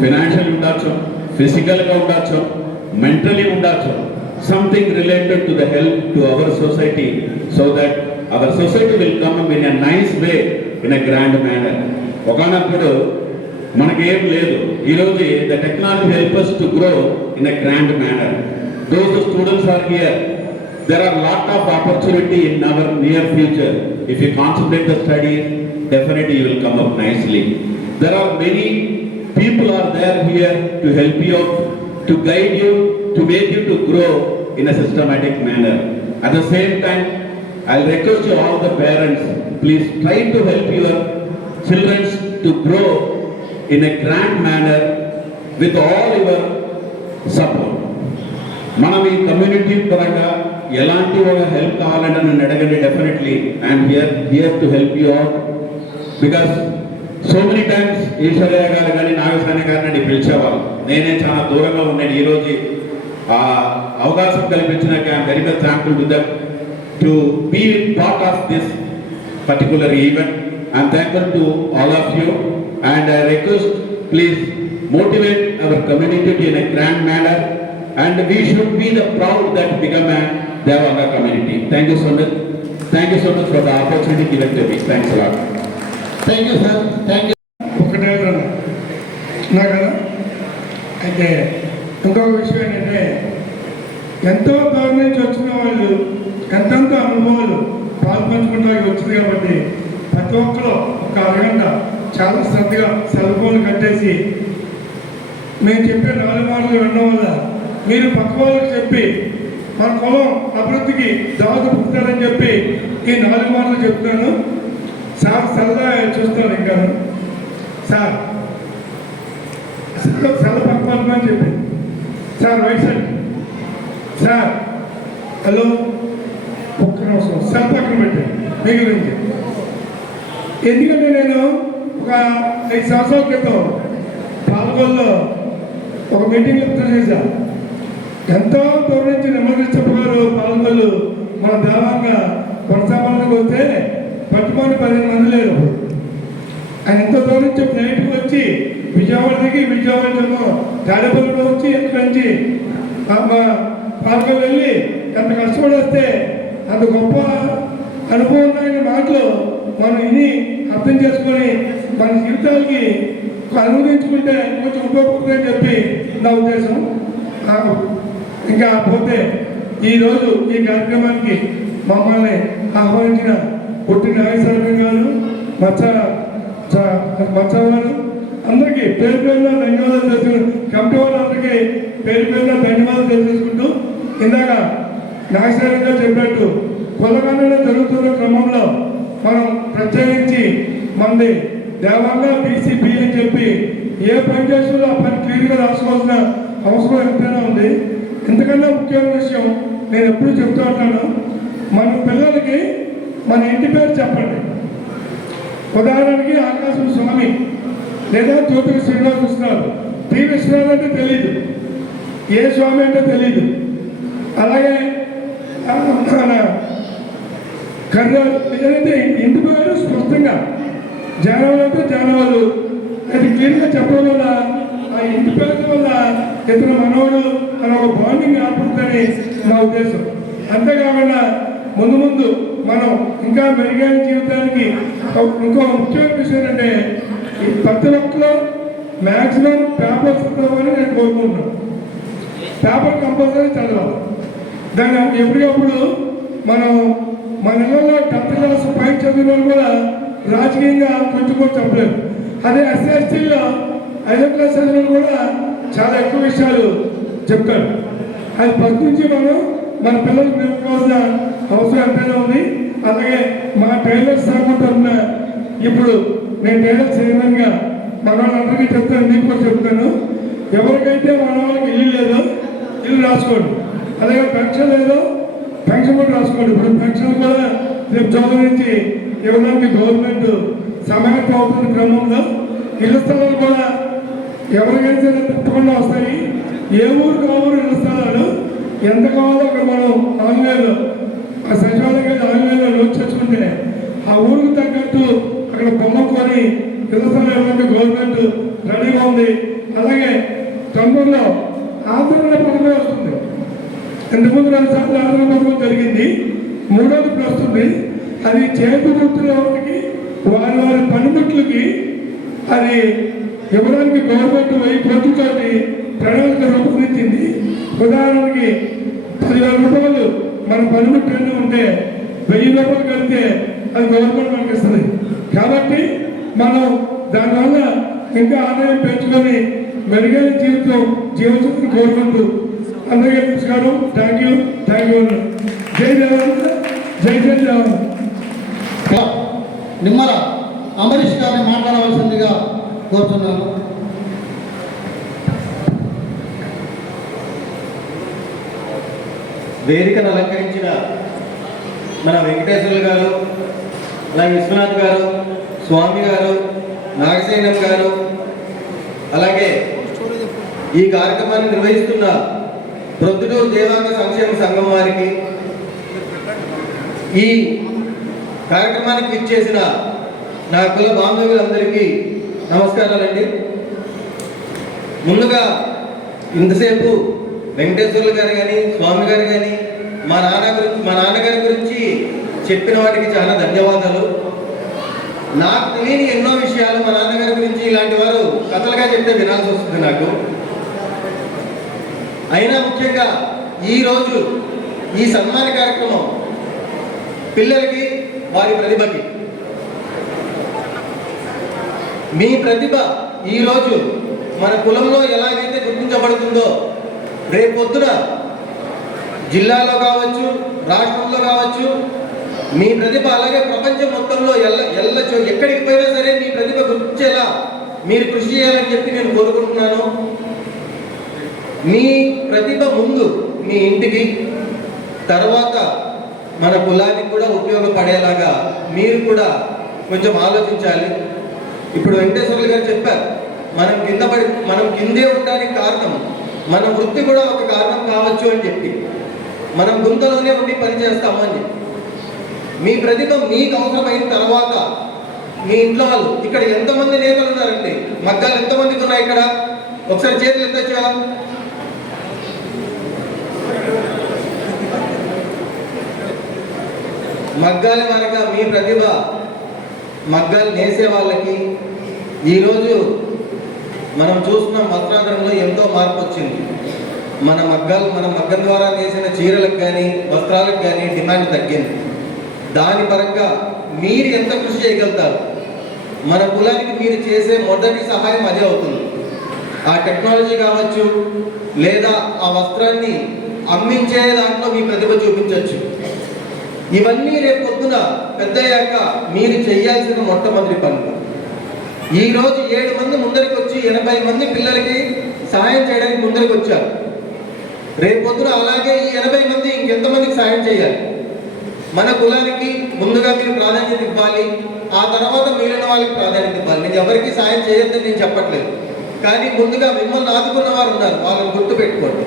Financial ఉండొచ్చు, ఫిజికల్గా ఉండొచ్చు, మెంటలీ ఉండొచ్చు, something related to the help to our society so that our society will come up in a nice way, in a grand manner. ఒకనప్పుడు మనకేం లేదు, ఈరోజు the technology help us to grow in a grand manner. Those students are here, there are lot of opportunity in our near future. If you concentrate the studies, definitely you will come up nicely. There are many people are there here to help you out, to guide you, to make you to grow in a systematic manner. At the same time, I'll request you all the parents, please try to help your children to grow in a grand manner with all your support. మనం ఈ community పరంగా ఎలాంటి ఒక help కావాలంటే నన్ను అడగండి, definitely I'm here to help you out. Because so many times Aishwarya గారు కానీ నాగసాని గారిని పిలిచేవాళ్ళు, నేనే చాలా దూరంగా ఉన్నాను. ఈరోజు ఆ అవకాశం కల్పించినాక I'm very much thankful to them to be part of this particular event. I'm thankful to all of you and I request please motivate our community in a grand manner and we should be the proud that become a Devanga community. Thank you so much. Thank you so much for the opportunity given to me. Thanks a lot. Thank you sir. Thank you. ఒకటే నా కదా. అయితే ఇంకొక విషయం ఏంటంటే ఎంతో దూరం నుంచి వచ్చిన వాళ్ళు ఎంతెంత అనుభవాలు పాల్పంచుకుంటానికి వచ్చింది కాబట్టి ప్రతి ఒక్కరు ఒక అరగంట చాలా శ్రద్ధగా సెల్ ఫోన్లు కట్టేసి మేము చెప్పే 4 మాటలు వినడం వల్ల మీరు పక్క వాళ్ళకి చెప్పి మన కులం అభివృద్ధికి దోహదపడతారని చెప్పి ఈ 4 మాటలు చెప్తున్నాను. సార్ సరదా చూస్తాను ఇంకా సార్ సెల పక్కమని చెప్పి sir right side sir hello ఒక్క నిమిషం సెల పక్కన పెట్టాను మీ గురించి. ఎందుకంటే నేను ఒక 5 సంవత్సరాల క్రితం పాల్గొల్లో ఒక మీటింగ్ చెప్తాను చేశాను. ఎంతో దూరం నుంచి నిమ్మకృష్ణప్ప గారు పాల్గొల్లు మన దేవంగా కొనసాగానికి వస్తే పట్టుకొని 15 మంది లేరు. ఆయన ఎంతో దూరం నుంచి ఫ్లైట్కి వచ్చి విజయవాడ దిగి విజయవాడ తాడేపల్లిలో వచ్చి ఎక్కడి నుంచి పార్కులు వెళ్ళి ఎంత కష్టపడి వస్తే అంత గొప్ప అనుభవం ఉన్న మాటలు మనం ఇన్ని అర్థం చేసుకొని మన జీవితాలకి అనువదించుకుంటే కొంచెం ఉపయోగపడుతుందని చెప్పి నా ఉద్దేశం. ఇంకా పోతే ఈరోజు ఈ కార్యక్రమానికి మమ్మల్ని ఆహ్వానించిన పుట్టి నాగేశ్వర గారు మచ్చవారు అందరికీ పేరు పేరున ధన్యవాదాలు తెలుసుకుంటూ కమిటీ వాళ్ళందరికీ పేరు పేరున ధన్యవాదాలు తెలియజేసుకుంటూ ఇందాక నాగేశ్వర గారు చెప్పినట్టు కులగణన జరుగుతున్న క్రమంలో మనం ప్రత్యేకించి మంది దేవాంగా బీసీబీ అని చెప్పి ఏ పని చేస్తుందో ఆ పని క్లియర్గా రాసుకోవాల్సిన అవసరం ఎంతైనా ఉంది. ఇంతకన్నా ముఖ్యమైన విషయం నేను ఎప్పుడు చెప్తూ ఉంటాను, మన పిల్లలకి మన ఇంటి పేరు చెప్పండి. ఉదాహరణకి ఆకాశం స్వామి లేదా జ్యోతికి శ్రీనివాస విశ్వనాథ్, టి విశ్వనాథ్ అంటే తెలీదు, ఏ స్వామి అంటే తెలీదు. అలాగే మన ఏదైతే ఇంటి పేరు స్పష్టంగా జానవాళ్ళు అంటే జానవాళ్ళు అది క్లియర్గా చెప్పడం వల్ల ఆ ఇంటి పేరు వల్ల ఇతర మనవాడు అని ఒక బాండింగ్ ఏర్పడుతుందని నా ఉద్దేశం. అంతేకాకుండా ముందు ముందు మనం ఇంకా మెరుగైన జీవితానికి ఇంకో ముఖ్యమైన విషయం అంటే ఈ ప్రతి ఒక్కలో మ్యాక్సిమం పేపర్స్ చదవాలని నేను కోరుకుంటున్నాను. పేపర్ కంపల్సరీ చదవాలి. దాన్ని ఎప్పటికప్పుడు మనం మన ఇళ్ళలో 10th క్లాస్ పైన చదివిన కూడా రాజకీయంగా కొంచెం కూడా చెప్పలేము. అదే SSTలో 5వ క్లాస్ చదివిన కూడా చాలా ఎక్కువ విషయాలు చెప్తాడు. అది ఫస్ట్ నుంచి మనం మన పిల్లలకు నేర్చుకోవాల్సిన అవసరం ఎంతైనా ఉంది. అలాగే మా టైలర్స్ సంఘం తరఫున ఇప్పుడు నేను టైలర్ చైర్మన్గా మన వాళ్ళందరికీ చెప్తాను, మీకు కూడా చెప్తాను. ఎవరికైతే మన వాళ్ళకి ఇల్లు లేదో ఇల్లు రాసుకోండి, అలాగే పెన్షన్ లేదో పెన్షన్ కూడా రాసుకోండి. ఇప్పుడు పెన్షన్ కూడా రేపు జూన్ నుంచి ఇవ్వడానికి గవర్నమెంట్ సమయం అవుతున్న క్రమంలో ఇళ్ల స్థలాలు కూడా ఎవరికైనా సరే తప్పకుండా వస్తాయి. ఏ ఊరు కావాలి ఇళ్ల స్థలాలు ఎంత కావాలో అక్కడ మనం ఆన్లైన్లో ఆ సచివాలయం ఆన్లైన్లో నోట్ చేసుకుంటే ఆ ఊరికి తగ్గట్టు అక్కడ బొమ్మ కొని ఇళ్ల స్థలాలు ఇవ్వడానికి గవర్నమెంట్ రెడీగా ఉంది. అలాగే తొందరలో ఆందోళన పథకమే వస్తుంది. ఇంతకుముందు 2 సార్లు ఆందోళన పథకం జరిగింది, 3వది ఇప్పుడు వస్తుంది. అది చేతి వృత్తుల వారికి వారి వారి పనిముట్లకి అది ఇవ్వడానికి గవర్నమెంట్ 1000 కోట్లతోటి ప్రణాళిక రూపొందించింది. ఉదాహరణకి 10,000 రూపాయలు మన పనిముట్లు ఉంటే 1000 రూపాయలు కడితే అది గవర్నమెంట్ మనకి ఇస్తుంది. కాబట్టి మనం దానివల్ల ఇంకా ఆదాయం పెంచుకొని మెరుగైన జీవించాలని కోరుకుంటూ అందరికీ నమస్కారం. Thank you. జై జవాన్, జై జవాన్. నిమ్మల అమరీష్ గారిని మాట్లాడవలసిందిగా కోరుతున్నాను. వేదికను అలంకరించిన మన వెంకటేశ్వర్లు గారు, అలాగే విశ్వనాథ్ గారు, స్వామి గారు, నాగసేనం గారు, అలాగే ఈ కార్యక్రమాన్ని నిర్వహిస్తున్న ప్రొద్దుటూరు దేవాంగ సంక్షేమ సంఘం వారికి, ఈ కార్యక్రమానికి ఇచ్చేసిన నా కుల బాంధవులందరికీ నమస్కారాలండి. ముందుగా ఇంతసేపు వెంకటేశ్వర్లు గారు కానీ స్వామి గారు కానీ మా నాన్నగారి గురించి చెప్పిన వాటికి చాలా ధన్యవాదాలు. నాకు తెలియని ఎన్నో విషయాలు మా నాన్నగారి గురించి ఇలాంటి వారు కథలుగా చెప్తే వినాల్సి వస్తుంది నాకు. అయినా ముఖ్యంగా ఈరోజు ఈ సన్మాన కార్యక్రమం పిల్లలకి వారి ప్రతిభకి, మీ ప్రతిభ ఈరోజు మన కులంలో ఎలాగైతే గుర్తించబడుతుందో రేపొద్దున జిల్లాలో కావచ్చు, రాష్ట్రంలో కావచ్చు, మీ ప్రతిభ అలాగే ప్రపంచం మొత్తంలో ఎక్కడికి పోయినా సరే మీ ప్రతిభ గుర్తించేలా మీరు కృషి చేయాలని చెప్పి నేను కోరుకుంటున్నాను. మీ ప్రతిభ ముందు మీ ఇంటికి, తర్వాత మన కులానికి కూడా ఉపయోగపడేలాగా మీరు కూడా కొంచెం ఆలోచించాలి. ఇప్పుడు వెంకటేశ్వర్లు గారు చెప్పారు, మనం కిందే ఉండడానికి కారణం మన వృత్తి కూడా ఒక కారణం కావచ్చు అని చెప్పి, మనం గుంతలోనే ఉండి పని చేస్తామని చెప్పి, మీ ప్రతిభ మీకు అవసరమైన తర్వాత మీ ఇంట్లో వాళ్ళు ఇక్కడ ఎంతమంది నేతలు ఉన్నారండి? మగ్గాలు ఎంతమందికి ఉన్నాయి ఇక్కడ? ఒకసారి చేతులు ఎత్తచ్చు కదా. మగ్గాల వరక మీ ప్రతిభ మగ్గాలు నేసే వాళ్ళకి ఈరోజు మనం చూస్తున్నాం వస్త్రాంతరంలో ఎంతో మార్పు వచ్చింది. మన మగ్గం ద్వారా నేసిన చీరలకు కానీ వస్త్రాలకు కానీ డిమాండ్ తగ్గింది. దాని పరంగా మీరు ఎంత కృషి చేయగలుగుతారు? మన కులానికి మీరు చేసే మొదటి సహాయం అదే అవుతుంది. ఆ టెక్నాలజీ కావచ్చు, లేదా ఆ వస్త్రాన్ని అమ్మించే దాంట్లో మీ ప్రతిభ చూపించవచ్చు. ఇవన్నీ రేపు పొద్దున పెద్దయ్యాక మీరు చేయాల్సిన మొట్టమొదటి పనులు. ఈరోజు 7 మంది ముందరికి వచ్చి 80 మంది పిల్లలకి సహాయం చేయడానికి ముందరికి వచ్చారు. రేపు పొద్దున అలాగే ఈ 80 మంది ఇంకెంతమందికి సహాయం చేయాలి? మన కులానికి ముందుగా మీరు ప్రాధాన్యత ఇవ్వాలి, ఆ తర్వాత మిగిలిన వాళ్ళకి ప్రాధాన్యత ఇవ్వాలి. నేను ఎవరికి సాయం చేయొద్దని నేను చెప్పట్లేదు, కానీ ముందుగా మిమ్మల్ని ఆదుకున్న వారు ఉన్నారు, వాళ్ళని గుర్తుపెట్టుకోండి.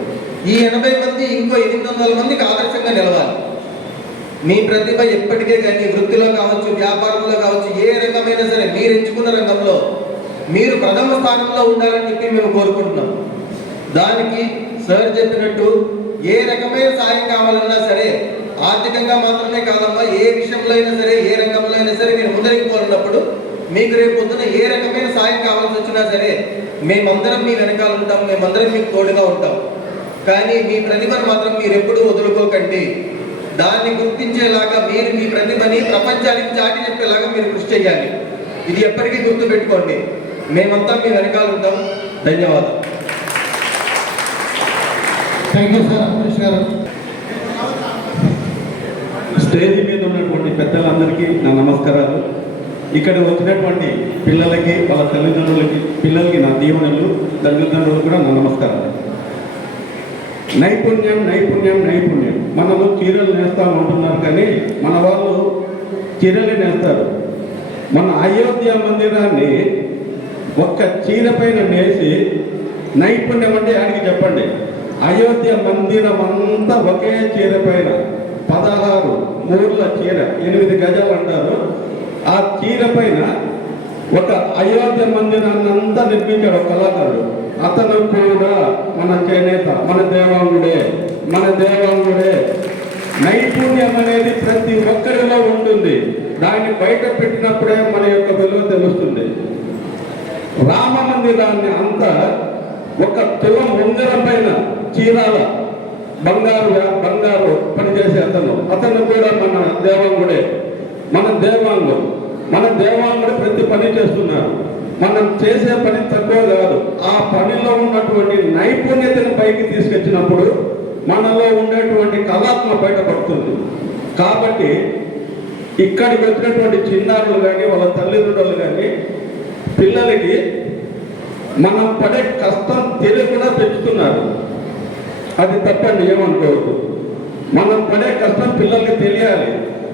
ఈ 80 మంది ఇంకో 800 మందికి ఆదర్శంగా నిలవాలి. మీ ప్రతిభ ఎప్పటికే కానీ వృత్తిలో కావచ్చు, వ్యాపారంలో కావచ్చు, ఏ రంగమైనా సరే మీరు ఎంచుకున్న రంగంలో మీరు ప్రథమ స్థానంలో ఉండాలని చెప్పి మేము కోరుకుంటున్నాం. దానికి సార్ చెప్పినట్టు ఏ రకమైన సాయం కావాలన్నా సరే, ఆర్థికంగా మాత్రమే కాదమ్మా, ఏ విషయంలో అయినా సరే, ఏ రంగంలో అయినా సరే మీరు ముందరికి పోయినప్పుడు మీకు రేపు పొద్దున ఏ రకమైన సాయం కావాల్సి వచ్చినా సరే మేమందరం మీ వెనకాల ఉంటాం, మేమందరం మీకు తోడుగా ఉంటాం. కానీ మీ ప్రతిభను మాత్రం మీరు ఎప్పుడూ వదులుకోకండి. దాన్ని గుర్తించేలాగా మీరు మీ ప్రతిభని ప్రపంచానికి చాటి చెప్పేలాగా మీరు కృషి చేయాలి. ఇది ఎప్పటికీ గుర్తుపెట్టుకోండి. మేమంతా మీ వెనకాల ఉంటాం. ధన్యవాదాలు. థ్యాంక్ యూ సార్ అమరీష్ గారు. స్టేజ్ మీద ఉన్నటువంటి పెద్దలందరికీ నా నమస్కారాలు. ఇక్కడ వచ్చినటువంటి పిల్లలకి, వాళ్ళ తల్లిదండ్రులకి, పిల్లలకి నా దీవెనలు, తల్లిదండ్రులకు కూడా నా నమస్కారాలు. నైపుణ్యం నైపుణ్యం నైపుణ్యం. మనము చీరలు నేస్తామంటున్నారు, కానీ మన వాళ్ళు చీరలే నేస్తారు. మన అయోధ్య మందిరాన్ని ఒక్క చీర పైన నేసి నైపుణ్యం అంటే ఆడికి చెప్పండి. అయోధ్య మందిరం అంతా ఒకే చీర పైన 16 మూర్ల చీర, 8 గజాలు అంటారు. ఆ చీర పైన ఒక అయోధ్య మందిరాన్ని అంతా నిర్మించాడు ఒక కళాకారుడు. అతను కూడా మన చేనేత, మన దేవాంగుడే. నైపుణ్యం అనేది ప్రతి ఒక్కరిలో ఉంటుంది. దాన్ని బయట పెట్టినప్పుడే మన యొక్క విలువ తెలుస్తుంది. రామ మందిరాన్ని అంతా ఒక తులం ఉంగరం పైన చీరాల బంగారు పనిచేసే అతను కూడా మన దేవాంగుడే. మన దేవాంగుడు ప్రతి పని చేస్తున్నారు. మనం చేసే పని తక్కువ కాదు. ఆ పనిలో ఉన్నటువంటి నైపుణ్యతను పైకి తీసుకొచ్చినప్పుడు మనలో ఉండేటువంటి కళాత్మ బయటపడుతుంది. కాబట్టి ఇక్కడికి వచ్చినటువంటి చిన్నారులు కానీ, వాళ్ళ తల్లిదండ్రులు కానీ, పిల్లలకి మనం పడే కష్టం తెలియకుండా పెంచుతున్నారు. అది తప్పండి, ఏమనుకోవద్దు. మనం పడే కష్టం పిల్లలకి తెలియాలి.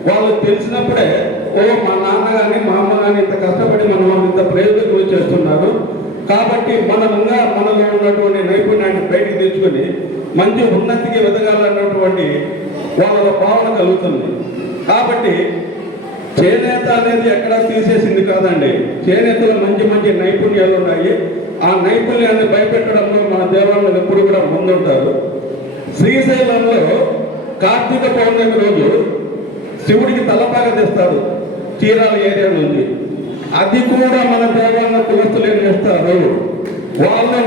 వాళ్ళు తెలిసినప్పుడే, ఓ మా నాన్న కానీ మా అమ్మ కానీ ఇంత కష్టపడి మనం ఇంత ప్రయోజనం చేస్తున్నారు, కాబట్టి మనలో ఉన్నటువంటి నైపుణ్యాన్ని బయటికి తెచ్చుకొని మంచి ఉన్నతికి ఎదగాలన్నటువంటి వాళ్ళ భావన కలుగుతుంది. కాబట్టి చేనేత అనేది ఎక్కడా తీసేసింది కాదండి. చేనేతలో మంచి నైపుణ్యాలు ఉన్నాయి. ఆ నైపుణ్యాన్ని భయపెట్టడంలో మన దేవాలయాలు ఎప్పుడు కూడా ముందుంటారు. శ్రీశైలంలో కార్తీక పౌర్ణమి రోజు శివుడికి తలపాగా తెస్తారు చీరాల ఏరియా నుంచి. అది కూడా మన దేవాలయ కులస్తులు ఏం చేస్తారు, వాళ్ళు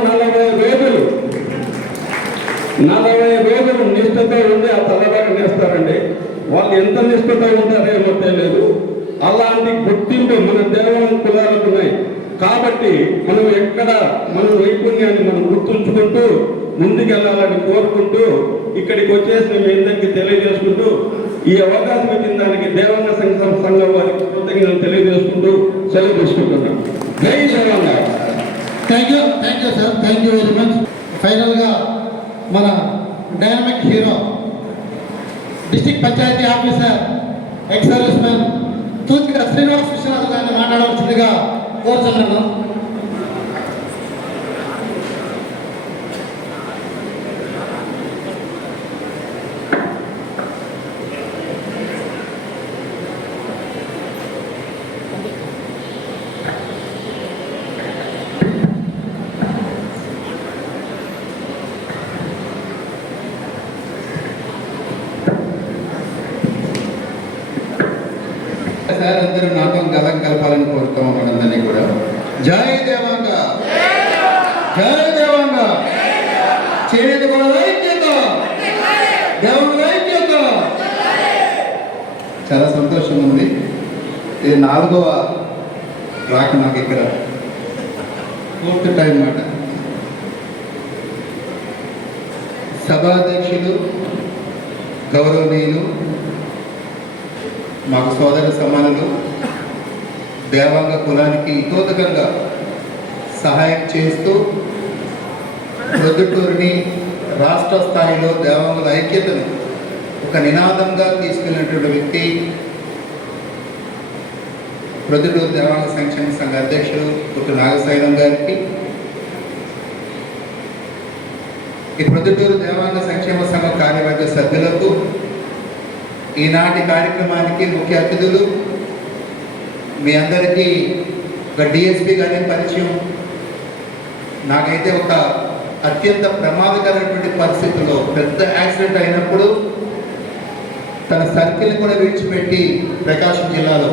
40 రోజులు నిష్ఠతో ఉండి ఆ తలపాగా నేస్తారండి. వాళ్ళు ఎంత నిష్ఠతో ఉంటారేమో తెలియదు. అలాంటి గుర్తింపు మన దేవాలయ కులాలకు ఉన్నాయి. కాబట్టి మనం మన నైపుణ్యాన్ని మనం గుర్తుంచుకుంటూ ముందుకెళ్ళాలని కోరుకుంటూ ఇక్కడికి వచ్చేసి మీ అందరికీ తెలియజేసుకుంటూ, ఈ అవకాశం ఇచ్చిన దానికి దేవాంగ సంఘం వారికి కృతజ్ఞతలు తెలియజేసుకుంటూ సెలవు తీసుకుంటున్నాం. జై Devanga. Thank you sir, thank you very much. ఫైనల్గా మన dynamic hero, district panchayati officer, ex serviceman Tuchika Srinivas Vishwanath గారిని మాట్లాడవలసిందిగా కోరుతున్నాను. కలపాలని కోరుతాం మనందరినీ కూడా. జై దేవాంగ, జై దేవాంగ, చేనేత కూడా ఐక్యత, దేవాంగ ఐక్యత. చాలా సంతోషంగా ఉంది. ఇది 4వ రాక నాకు ఇక్కడ, 4th టైం మాట. సభాధ్యక్షులు గౌరవనీయులు, మాకు సోదర సమానులు, దేవాంగ కులానికి ఇతోదకంగా సహాయం చేస్తూ ప్రొద్దుటూరుని రాష్ట్ర స్థాయిలో దేవాంగుల ఐక్యతను ఒక నినాదంగా తీసుకెళ్ళినటువంటి వ్యక్తి ప్రొద్దుటూరు దేవాంగ సంక్షేమ సంఘ అధ్యక్షుడు డాక్టర్ నాగశైలం గారికి, ఈ ప్రొద్దుటూరు దేవాంగ సంక్షేమ సంఘ కార్యవర్గ సభ్యులకు, ఈనాటి కార్యక్రమానికి ముఖ్య అతిథులు, మీ అందరికీ ఒక డిఎస్పీ గారి పరిచయం. నాకైతే ఒక అత్యంత ప్రమాదకరమైనటువంటి పరిస్థితుల్లో పెద్ద యాక్సిడెంట్ అయినప్పుడు తన సర్కిల్ని కూడా విడిచిపెట్టి ప్రకాశం జిల్లాలో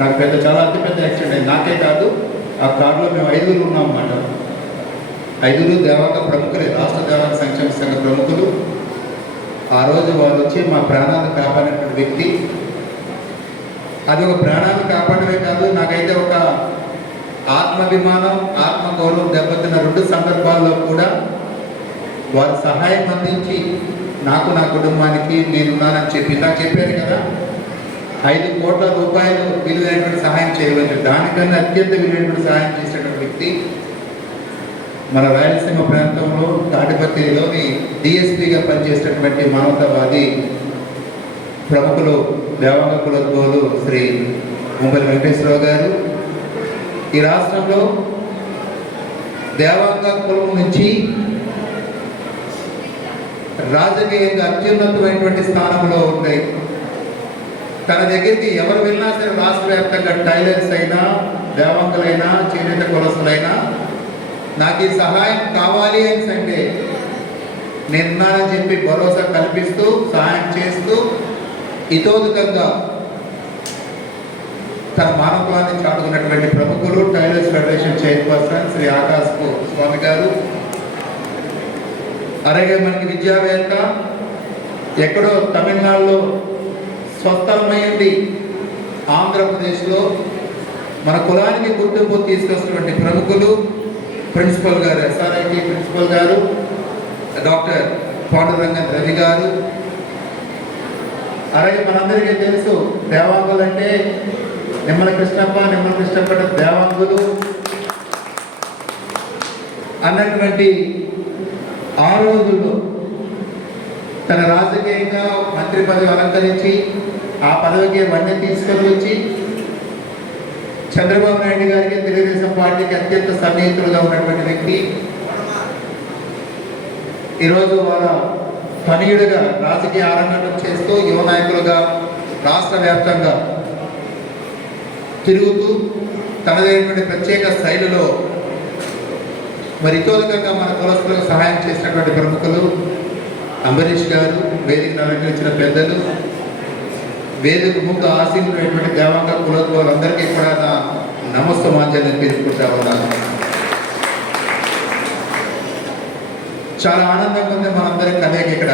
నాకు చాలా అతిపెద్ద యాక్సిడెంట్ అయింది. నాకే కాదు, ఆ కారులో మేము 5 ఉన్నాం అన్నమాట. 5 దేవాంగ ప్రముఖులే, రాష్ట్ర దేవాంగ సంక్షేమ సంఘ ప్రముఖులు. ఆ రోజు వారు వచ్చి మా ప్రాణాలను కాపాడినటువంటి వ్యక్తి. అది ఒక ప్రాణాలను కాపాడమే కాదు, నాకైతే ఒక ఆత్మాభిమానం, ఆత్మగౌరవం దెబ్బతిన్న 2 సందర్భాల్లో కూడా వారు సహాయం అందించి నాకు, నా కుటుంబానికి నేనున్నానని చెప్పి, నాకు చెప్పారు కదా 5 కోట్ల రూపాయలు విలువైనటువంటి సహాయం చేయవచ్చు. దానికన్నా అత్యంత విలువైనటువంటి సహాయం చేసినటువంటి వ్యక్తి మన రాయలసీమ ప్రాంతంలో తాటిపత్రిలోని డిఎస్పీగా పనిచేసినటువంటి మానవతావాది ప్రముఖులు దేవాంగ కులద్రోహులు శ్రీ ముంబలి వెంకటేశ్వరరావు గారు. ఈ రాష్ట్రంలో దేవాంగ కులం నుంచి రాజకీయంగా అత్యున్నతమైనటువంటి స్థానంలో ఉన్నాయి. తన దగ్గరికి ఎవరు వెళ్ళినా సరే రాష్ట్ర వ్యాప్తంగా టైలర్స్ అయినా, దేవాంగులైనా, చేనేత కులస్తులైనా నాకు ఈ సహాయం కావాలి అని అంటే నేనున్నానని చెప్పి భరోసా కల్పిస్తూ సహాయం చేస్తూ ఇతోదకంగా తన మానవత్వాన్ని చాటుకున్నటువంటి ప్రముఖులు టైలర్స్ ఫెడరేషన్ చైర్పర్సన్ శ్రీ ఆకాశపు స్వామి గారు. అలాగే మనకి విద్యావేత్త, ఎక్కడో తమిళనాడులో స్వస్థలమైంది ఆంధ్రప్రదేశ్లో మన కులానికి గుర్తింపు తీసుకొస్తున్నటువంటి ప్రముఖులు ప్రిన్సిపల్ గారు, ఎస్ఆర్ఐటి ప్రిన్సిపల్ గారు డాక్టర్ పాండురంగన్ రవి గారు. అలాగే మనందరికీ తెలుసు దేవాంగులు అంటే నిమ్మల కృష్ణప్ప దేవాంగులు అన్నటువంటి ఆ రోజుల్లో తన రాజకీయంగా మంత్రి పదవి అలంకరించి ఆ పదవికి వన్నె తీసుకొని వచ్చి చంద్రబాబు నాయుడు గారికి, తెలుగుదేశం పార్టీకి అత్యంత సన్నిహితులుగా ఉన్నటువంటి వ్యక్తి ఈరోజు వాళ్ళ తనయుడిగా రాజకీయ ఆరంభం చేస్తూ యువ నాయకులుగా రాష్ట్ర వ్యాప్తంగా తిరుగుతూ తనదైనటువంటి ప్రత్యేక శైలిలో మరి ఇతోదకంగా మన కులస్తులకు సహాయం చేసినటువంటి ప్రముఖులు అంబరీష్ గారు, వేదికను అలంకరించిన పెద్దలు, వేదిక ముందు ఆశీనులైనటువంటి దేవాంగ కులస్తులందరికీ కూడా నా నమస్తమాంజలిని తెలుపుకుంటా ఉన్నాను. చాలా ఆనందంగా ఉంది మనందరం కలయిక ఇక్కడ.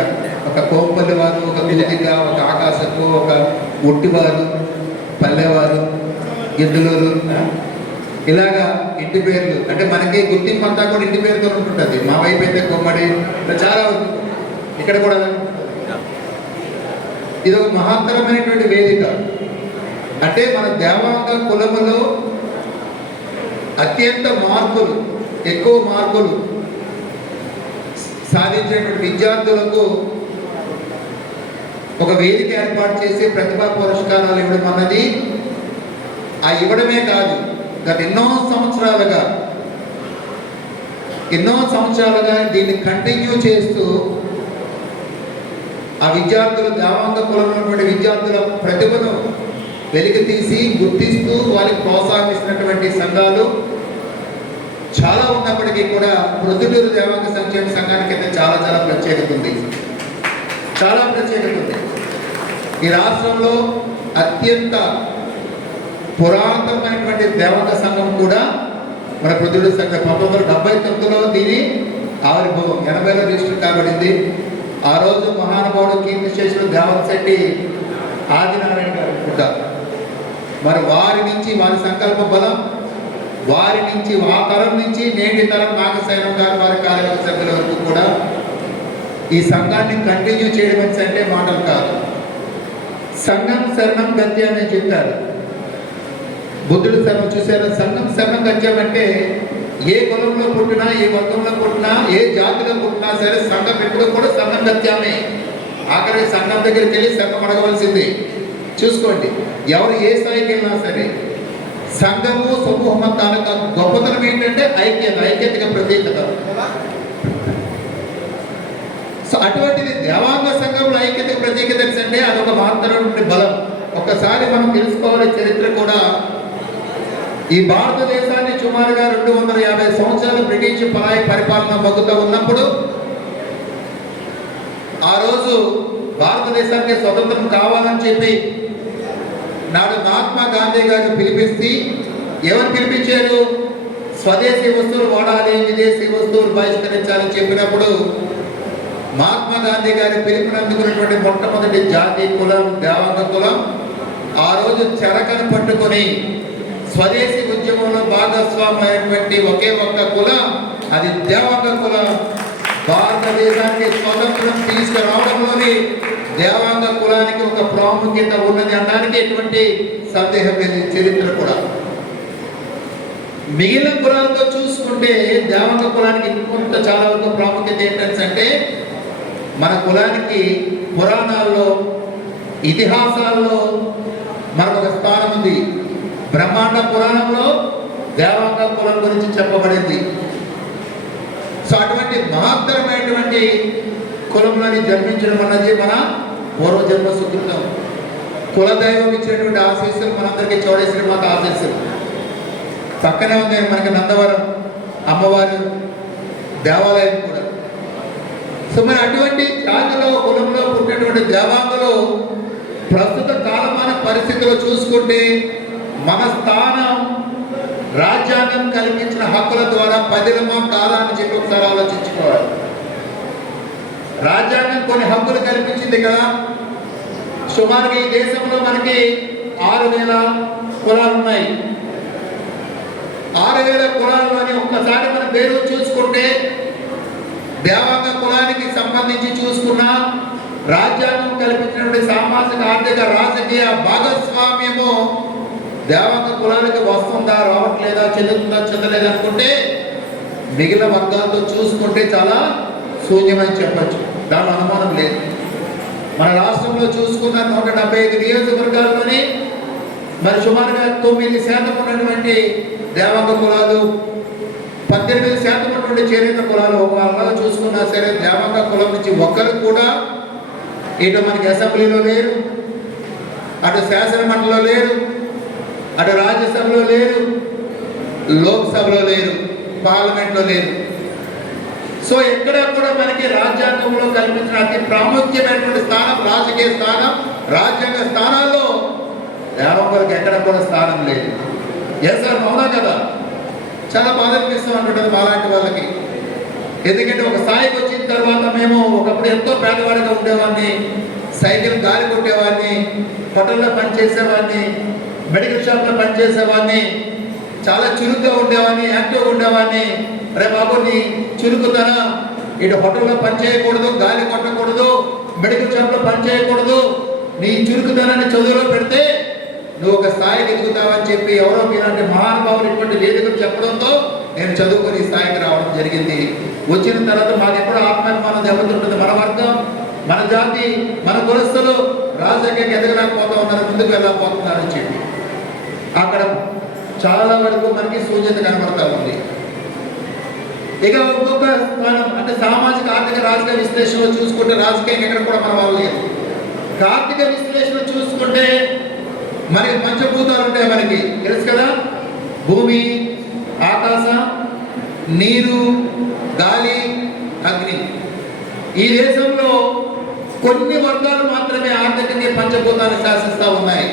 ఒక కోంపల్లి వారు, ఒక పిలిదిగ, ఒక ఆకాశపు, ఒక ఉట్టివారు, పల్లెవారు, గిద్దలూరు, ఇలాగా ఇంటి పేర్లు అంటే మనకి గుర్తింపు అంతా కూడా ఇంటి పేరుతో ఉంటుంటుంది. మా వైపు అయితే కొమ్మడి, చాలా ఇక్కడ కూడా. ఇది ఒక మహత్తరమైనటువంటి వేదిక. అంటే మన దేవాంగ కులములో అత్యంత మార్కులు, ఎక్కువ మార్కులు సాధించినటువంటి విద్యార్థులకు ఒక వేదిక ఏర్పాటు చేసి ప్రతిభా పురస్కారాలు ఇవ్వడం అన్నది ఆ ఇవ్వడమే కాదు, గత ఎన్నో సంవత్సరాలుగా దీన్ని కంటిన్యూ చేస్తూ ఆ విద్యార్థులు, దేవాంగ కులమైనటువంటి విద్యార్థుల ప్రతిభను వెలికి తీసి గుర్తిస్తూ వారికి ప్రోత్సాహిస్తున్నటువంటి సంఘాలు చాలా ఉన్నప్పటికీ కూడా ప్రొద్దుటూరు దేవాంగ సంక్షేమ సంఘానికి అయితే చాలా ప్రత్యేకత ఉంది. ఈ రాష్ట్రంలో అత్యంత పురాతనమైనటువంటి దేవత సంఘం కూడా మన ప్రొద్దుడి సంఘం 1979లో దీని ఆవిర్భావం, 80లో రిజిస్టర్ కాబడింది. ఆ రోజు మహానుభావుడు కీర్తిశేషులు దేవశెట్టి ఆదినారాయణ గారు పుట్టారు. మరి వారి నుంచి, వారి సంకల్ప బలం, వారి నుంచి, ఆ తరం నుంచి నేటి తరం నాగశైలం గారు వారి కార్యవర్గ సభ్యుల వరకు కూడా ఈ సంఘాన్ని కంటిన్యూ చేయడం అంటే మాటలు కాదు. సంఘం శరణం గత్య అని చెప్పారు. బుద్ధుడు శరణం చూశారు. సంఘం శరణం గత్యం అంటే ఏ కులంలో పుట్టినా, ఏ వర్గంలో పుట్టినా, ఏ జాతిలో పుట్టినా సరే సంఘం ఎప్పుడు కూడా సంఘం గత్యమే. ఆఖరి సంఘం దగ్గరికి వెళ్ళి సంఘం అడగవలసింది. చూసుకోండి, ఎవరు ఏ స్థాయికి వెళ్ళినా సరే సంఘము సమూహం తాలూకా గొప్పతనం ఏంటంటే ఐక్యత, ఐక్యతగా ప్రత్యేకత. సో అటువంటిది దేవాంగ సంఘంలో ఐక్యత ప్రత్యేకత అంటే అదొక మహత్తరమైన బలం. ఒక్కసారి మనం తెలుసుకోవాలి చరిత్ర కూడా. ఈ భారతదేశాన్ని సుమారుగా 250 సంవత్సరాలు బ్రిటిష్ పరాయి పరిపాలన మగ్గుతూ ఉన్నప్పుడు ఆ రోజు భారతదేశానికి స్వతంత్రం కావాలని చెప్పి నాడు మహాత్మా గాంధీ గారు పిలిపిస్తే ఎవరు పిలిపించారు? స్వదేశీ వస్తువులు వాడాలి, విదేశీ వస్తువులు బహిష్కరించాలని చెప్పినప్పుడు మహాత్మా గాంధీ గారి పిలుపునందుకున్నటువంటి మొట్టమొదటి జాతి కులం దేవాంగ కులం ఆ రోజు చెరకను పట్టుకొని స్వదేశీ ఉద్యమంలో భాగస్వామైనటువంటి ఒకే ఒక్క కులం, అది దేవాంగ కులం. భారతదేశానికి స్వతంత్రం తీసుకురావడంలోని దేవాంగ కులానికి ఒక ప్రాముఖ్యత ఉన్నది అనడానికి ఎటువంటి సందేహం లేదు. చరిత్ర కూడా మిగిలిన కులాలతో చూసుకుంటే దేవాంగ కులానికి ఇంకొంత చాలా వరకు ప్రాముఖ్యత ఏంటంటే మన కులానికి పురాణాల్లో, ఇతిహాసాల్లో మనకు స్థానం ఉంది. బ్రహ్మాండ పురాణంలో దేవాంగ కులం గురించి చెప్పబడింది. సో అటువంటి మహత్తరమైనటువంటి కులంలోని జన్మించడం అన్నది మన పూర్వజన్మ సుకృతం. కులదైవం ఇచ్చినటువంటి ఆశీస్సులు మనందరికీ చౌడేశ్వరి మాత ఆశీస్సులు. పక్కనే ఉంది మనకి నందవరం అమ్మవారి దేవాలయం కూడా. సో మరి అటువంటి జాతిలో కులంలో పుట్టినటువంటి దేవాంగులు ప్రస్తుత కాలమాన పరిస్థితుల్లో చూసుకుంటే మన స్థానం రాజ్యాంగం కల్పించిన హక్కుల ద్వారా పదిలమా కాలాన్ని చెప్పి ఒకసారి ఆలోచించుకోవాలి. రాజ్యాంగం కొన్ని హక్కులు కల్పించింది కదా. సుమారుగా ఈ దేశంలో మనకి 6000 కులాలు ఉన్నాయి. 6000 కులాల్లోని ఒక్కసారి మనం పేరు చూసుకుంటే దేవాంగ కులానికి సంబంధించి చూసుకున్న రాజ్యాంగం కల్పించినటువంటి సామాజిక, ఆర్థిక, రాజకీయ భాగస్వామ్యము దేవాంగ కులానికి వస్తుందా, రావట్లేదా, చెందుతుందా, చెందలేదా అనుకుంటే మిగిలిన వర్గాలతో చూసుకుంటే చాలా శూన్యమని చెప్పచ్చు. దాని అనుమానం లేదు. మన రాష్ట్రంలో చూసుకున్న 175 నియోజకవర్గాల్లోని మరి సుమారుగా 9% ఉన్నటువంటి దేవాంగ కులాలు, 18% ఉన్నటువంటి చేనేత కులాలు. ఒక చూసుకున్నా సరే దేవాంగ కులం నుంచి ఒక్కరు కూడా ఇటు మనకి అసెంబ్లీలో లేరు, అటు శాసన మండలిలో లేరు, అటు రాజ్యసభలో లేరు, లోక్సభలో లేరు, పార్లమెంట్లో లేరు. సో ఎక్కడ కూడా మనకి రాజ్యాంగంలో కల్పించిన అతి ప్రాముఖ్యమైనటువంటి స్థానం, రాజకీయ స్థానం, రాజ్యాంగ స్థానాల్లో దేవాంగులకు ఎక్కడ కూడా స్థానం లేదు. ఎస్ సార్, అవునా కదా? చాలా బాధ అనిపిస్తూ ఉంటుంటుంది మాలాంటి వాళ్ళకి. ఎందుకంటే ఒక స్థాయికి వచ్చిన తర్వాత మేము ఒకప్పుడు ఎంతో పేదవాడిగా ఉండేవాడిని, సైకిల్ గాలి కొట్టేవాడిని, హోటల్లో పనిచేసేవాడిని, మెడికల్ షాప్లో పనిచేసేవాడిని, చాలా చురుగ్గా ఉండేవాడిని, యాక్టివ్గా ఉండేవాడిని. రే బాబు, నీ చురుకుతనం ఇటు హోటల్లో పని చేయకూడదు, గాలి కొట్టకూడదు, మెడికల్ షాప్లో పని చేయకూడదు, నీ చురుకుతనాన్ని చదువులో పెడితే నువ్వు ఒక స్థాయికి ఎదుగుతావని చెప్పి ఎవరో మీలాంటి మహానుభావులు ఇటువంటి వేదికలు చెప్పడంతో నేను చదువుకొని ఈ స్థాయికి రావడం జరిగింది. వచ్చిన తర్వాత మాకు ఎప్పుడూ ఆత్మాభిమానం దెబ్బతింటుంది. మన వర్గం, మన జాతి, మన కులస్తులు రాజకీయంగా ఎదగలేకపోతా ఉన్నారు, ముందుకు వెళ్ళకపోతున్నారని చెప్పి అక్కడ చాలా వరకు మనకి శూన్యత కనబడతా ఉంది. ఇక ఒక్కొక్క మనం అంటే సామాజిక, ఆర్థిక, రాజకీయ విశ్లేషణలో చూసుకుంటే రాజకీయంగా ఎక్కడ కూడా మన వాళ్ళు లేదు. ఆర్థిక విశ్లేషణ చూసుకుంటే మనకి పంచభూతాలు ఉంటాయి, మనకి తెలుసు కదా. భూమి, ఆకాశం, నీరు, గాలి, అగ్ని. ఈ దేశంలో కొన్ని వర్గాలు మాత్రమే ఆర్థికంగా పంచభూతాన్ని శాసిస్తూ ఉన్నాయి.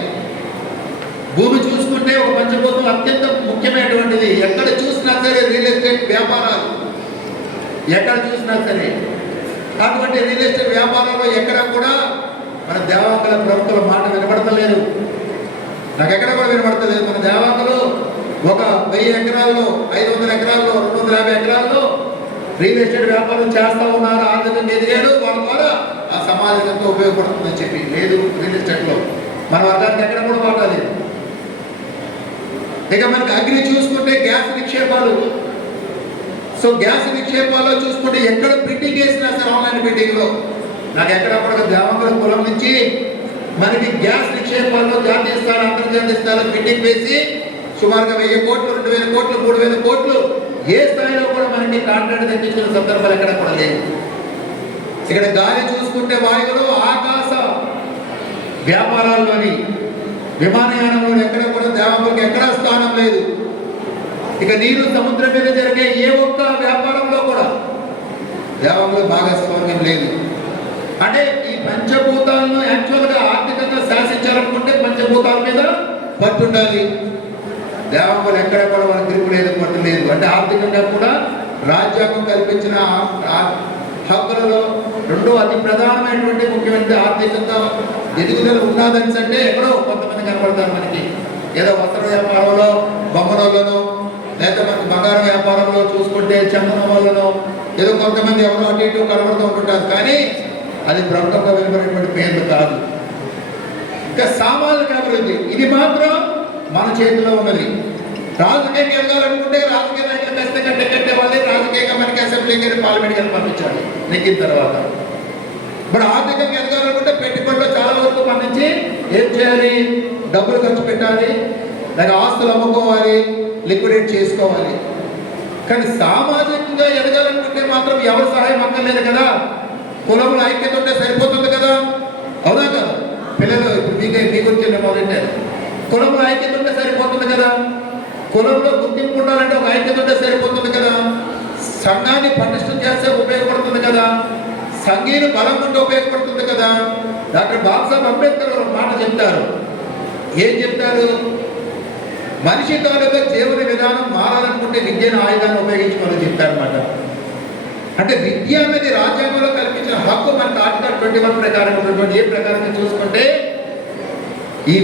భూమి చూసుకుంటే చూసుకుంటే ఒక పంచభూతం అత్యంత ముఖ్యమైనటువంటిది. ఎక్కడ చూసినా సరే రియల్ ఎస్టేట్ వ్యాపారాలు, ఎక్కడ చూసినా సరే అటువంటి రియల్ ఎస్టేట్ వ్యాపారంలో ఎక్కడ కూడా మన దేవాంగుల ప్రముఖుల మాట వినబడతలేదు. నాకు ఎక్కడ కూడా వినబడతలేదు. మన దేవాంగులు ఒక 1000 ఎకరాల్లో, 500 ఎకరాల్లో, 250 ఎకరాల్లో రియల్ ఎస్టేట్ వ్యాపారం చేస్తూ ఉన్నారు. ఆర్థికంగా ఎదిగాడు. వాళ్ళ ద్వారా ఆ సమాజం ఎంతో ఉపయోగపడుతుందని చెప్పి లేదు. రియల్ ఎస్టేట్లో మన వర్గానికి ఎక్కడ కూడా వాటాలేదు. ఇక మనకి అగ్ని చూసుకుంటే గ్యాస్ నిక్షేపాలు. సో గ్యాస్ నిక్షేపాల్లో చూసుకుంటే ఎక్కడ ప్రింటింగ్ వేసినా సరే ఆన్లైన్ ప్రింటింగ్లో నాకు ఎక్కడ కూడా దేవాంగుల కులం నుంచి మనకి గ్యాస్ నిక్షేపాల్లో జాతీయ స్థాయి, అంతర్జాతీయ స్థాయిలో ప్రింటింగ్ వేసి సుమారుగా 1000 కోట్లు, 2000 కోట్లు, 3000 కోట్లు ఏ స్థాయిలో కూడా మనకి కాంట్రాక్ట్ తెప్పించిన సందర్భాలు ఎక్కడ కూడా లేవు. ఇక్కడ గాలి చూసుకుంటే వాయువులు, ఆకాశ వ్యాపారాల్లోని విమానయానంలో ఎక్కడ కూడా దేవాంగులకు ఎక్కడా స్థానం లేదు. ఇక నీరు, సముద్రం మీద జరిగే ఏ ఒక్క వ్యాపారంలో కూడా దేవాంగుల భాగస్వామ్యం లేదు. అంటే ఈ పంచభూతాలను యాక్చువల్గా ఆర్థికంగా శాసించాలనుకుంటే పంచభూతాల మీద పట్టుండాలి. దేవాంగులు ఎక్కడ కూడా వాళ్ళ తిరుగు లేదు, పట్టు లేదు. అంటే ఆర్థికంగా కూడా రాజ్యాంగం కల్పించిన హక్కులలో రెండో అతి ప్రధానమైనటువంటి ముఖ్యమైన ఆర్థికంగా ఎదుగుదల ఉన్నదని అంటే ఎక్కడో కొంతమంది కనపడతారు మనకి. ఏదో వస్త్ర వ్యాపారంలో బొమ్మరోళ్ళను, లేదా మనకి బంగారం వ్యాపారంలో చూసుకుంటే చందనం వాళ్ళను, ఏదో కొంతమంది ఎవరో అటు ఇటు కనబడుతూ ఉంటుంటారు. కానీ అది ప్రముఖంగా వెలువడినటువంటి పేర్లు కాదు. ఇంకా సామాజిక అభివృద్ధి ఇది మాత్రం మన చేతిలో ఉన్నది. రాజకీయంగా ఎదగాలనుకుంటే రాజకీయ నాయకులు ఖచ్చితంగా కట్టే వాళ్ళే రాజకీయంగా మనకి అసెంబ్లీకి, పార్లమెంట్కి పంపించాలి నెగ్గిన తర్వాత. ఇప్పుడు ఆర్థికంగా ఎదగాలనుకుంటే పెట్టుబడిలో చాలా వరకు మన నుంచి ఏం చేయాలి? డబ్బులు ఖర్చు పెట్టాలి, దాని ఆస్తులు అమ్ముకోవాలి, లిక్విడేట్ చేసుకోవాలి. కానీ సామాజికంగా ఎదగాలనుకుంటే మాత్రం ఎవరి సహాయం అక్కర్లేదు కదా. కులంలో ఐక్యత ఉంటే సరిపోతుంది కదా, అవునా కదా? పిల్లలు ఇప్పుడు మీ గురించి మొదలెట్టారు. కులంలో ఐక్యత ఉంటే సరిపోతుంది కదా. కులంలో గుర్తింపు ఉండాలంటే ఒక ఐక్యత ఉంటే సరిపోతుంది కదా. సంఘాన్ని పటిష్టం చేస్తే ఉపయోగపడుతుంది కదా. సంఘీయులు బలం ఉంటే ఉపయోగపడుతుంది కదా. డాక్టర్ బాబాసాహెబ్ అంబేద్కర్ ఒక మాట చెప్తారు. ఏం చెప్తారు? మనిషి తాలూకా జీవన విధానం మారాలనుకుంటే విద్యను ఆయుధాన్ని ఉపయోగించుకోవాలని చెప్తారన్నమాట. అంటే విద్య అనేది రాజ్యాంగంలో కల్పించిన హక్కు. మనకు ఆర్టికల్ 21 ప్రకారం ఉన్నటువంటి ఏ ప్రకారంగా చూసుకుంటే ఈ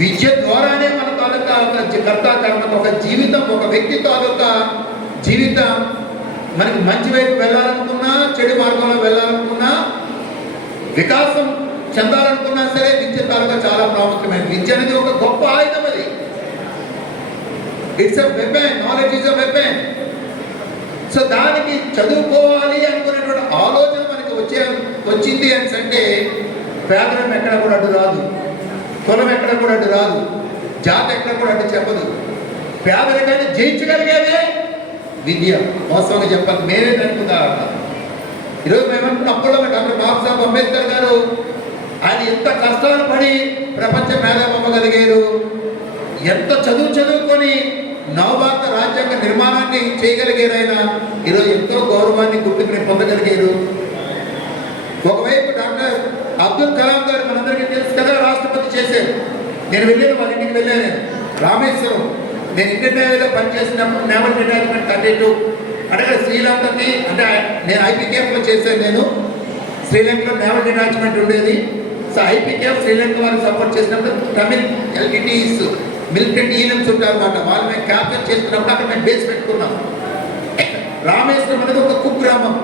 విద్య ద్వారానే మన తాలూకా కర్త కర్మ, ఒక జీవితం, ఒక వ్యక్తి తాలూకా జీవితం మనకి మంచి వైపు వెళ్ళాలనుకున్నా, చెడు మార్గంలో వెళ్ళాలనుకున్నా, వికాసం చెందాలనుకున్నా సరే విద్య తాలూకా చాలా ప్రాముఖ్యమైన. విద్య అనేది ఒక గొప్ప ఆయుధం. అది it's a weapon, knowledge is a weapon. So దానికి చదువుకోవాలి అనుకునేటువంటి ఆలోచన మనకి వచ్చింది అని అంటే పేదరికం ఎక్కడ కూడా అడ్డు రాదు, కులం ఎక్కడ కూడా అడ్డు రాదు, జాతి ఎక్కడ కూడా అడ్డు చెప్పదు. పేదరికాన్ని జయించగలిగేదే విద్య. వాస్తవంగా చెప్పాలి, మేమే అనుకుందా. ఈరోజు మేమనుకున్న అప్పుడు డాక్టర్ బాబాసాహెబ్ అంబేద్కర్ గారు ఆయన ఎంత కష్టాలు పడి ప్రపంచ మేధావమ్మగలిగారు, ఎంత చదువుకొని నవభారత రాజ్యాంగ నిర్మాణాన్ని చేయగలిగారు. ఆయన ఈరోజు ఎంతో గౌరవాన్ని, గుర్తింపుని పొందగలిగారు. ఒకవైపు డాక్టర్ అబ్దుల్ కలాం గారు మనందరికీ తెలుసు కదా, రాష్ట్రపతి చేశారు. నేను వెళ్ళాను, వాళ్ళ ఇంటికి వెళ్ళాను. రామేశ్వరం, నేను ఇండియన్ నేవీలో పనిచేసినప్పుడు నేవల్ డిటాచ్మెంట్ 32 అంటే శ్రీలంకకి, అంటే నేను ఐపీకేఎఫ్లో చేశాను. నేను శ్రీలంకలో నేవల్ డిటాచ్మెంట్ ఉండేది. సో ఐపీకేఎఫ్ శ్రీలంక వారికి సపోర్ట్ చేసినప్పుడు తమిళ్ ఎల్టీటీస్ మిలిటెంట్ ఈలమ్స్ ఉంటారు అన్నమాట. వాళ్ళు మేము క్యాప్చర్ చేసుకున్నప్పుడు అక్కడ మేము బేస్ పెట్టుకున్నాం. రామేశ్వరం అనేది ఒక కుగ్రామం.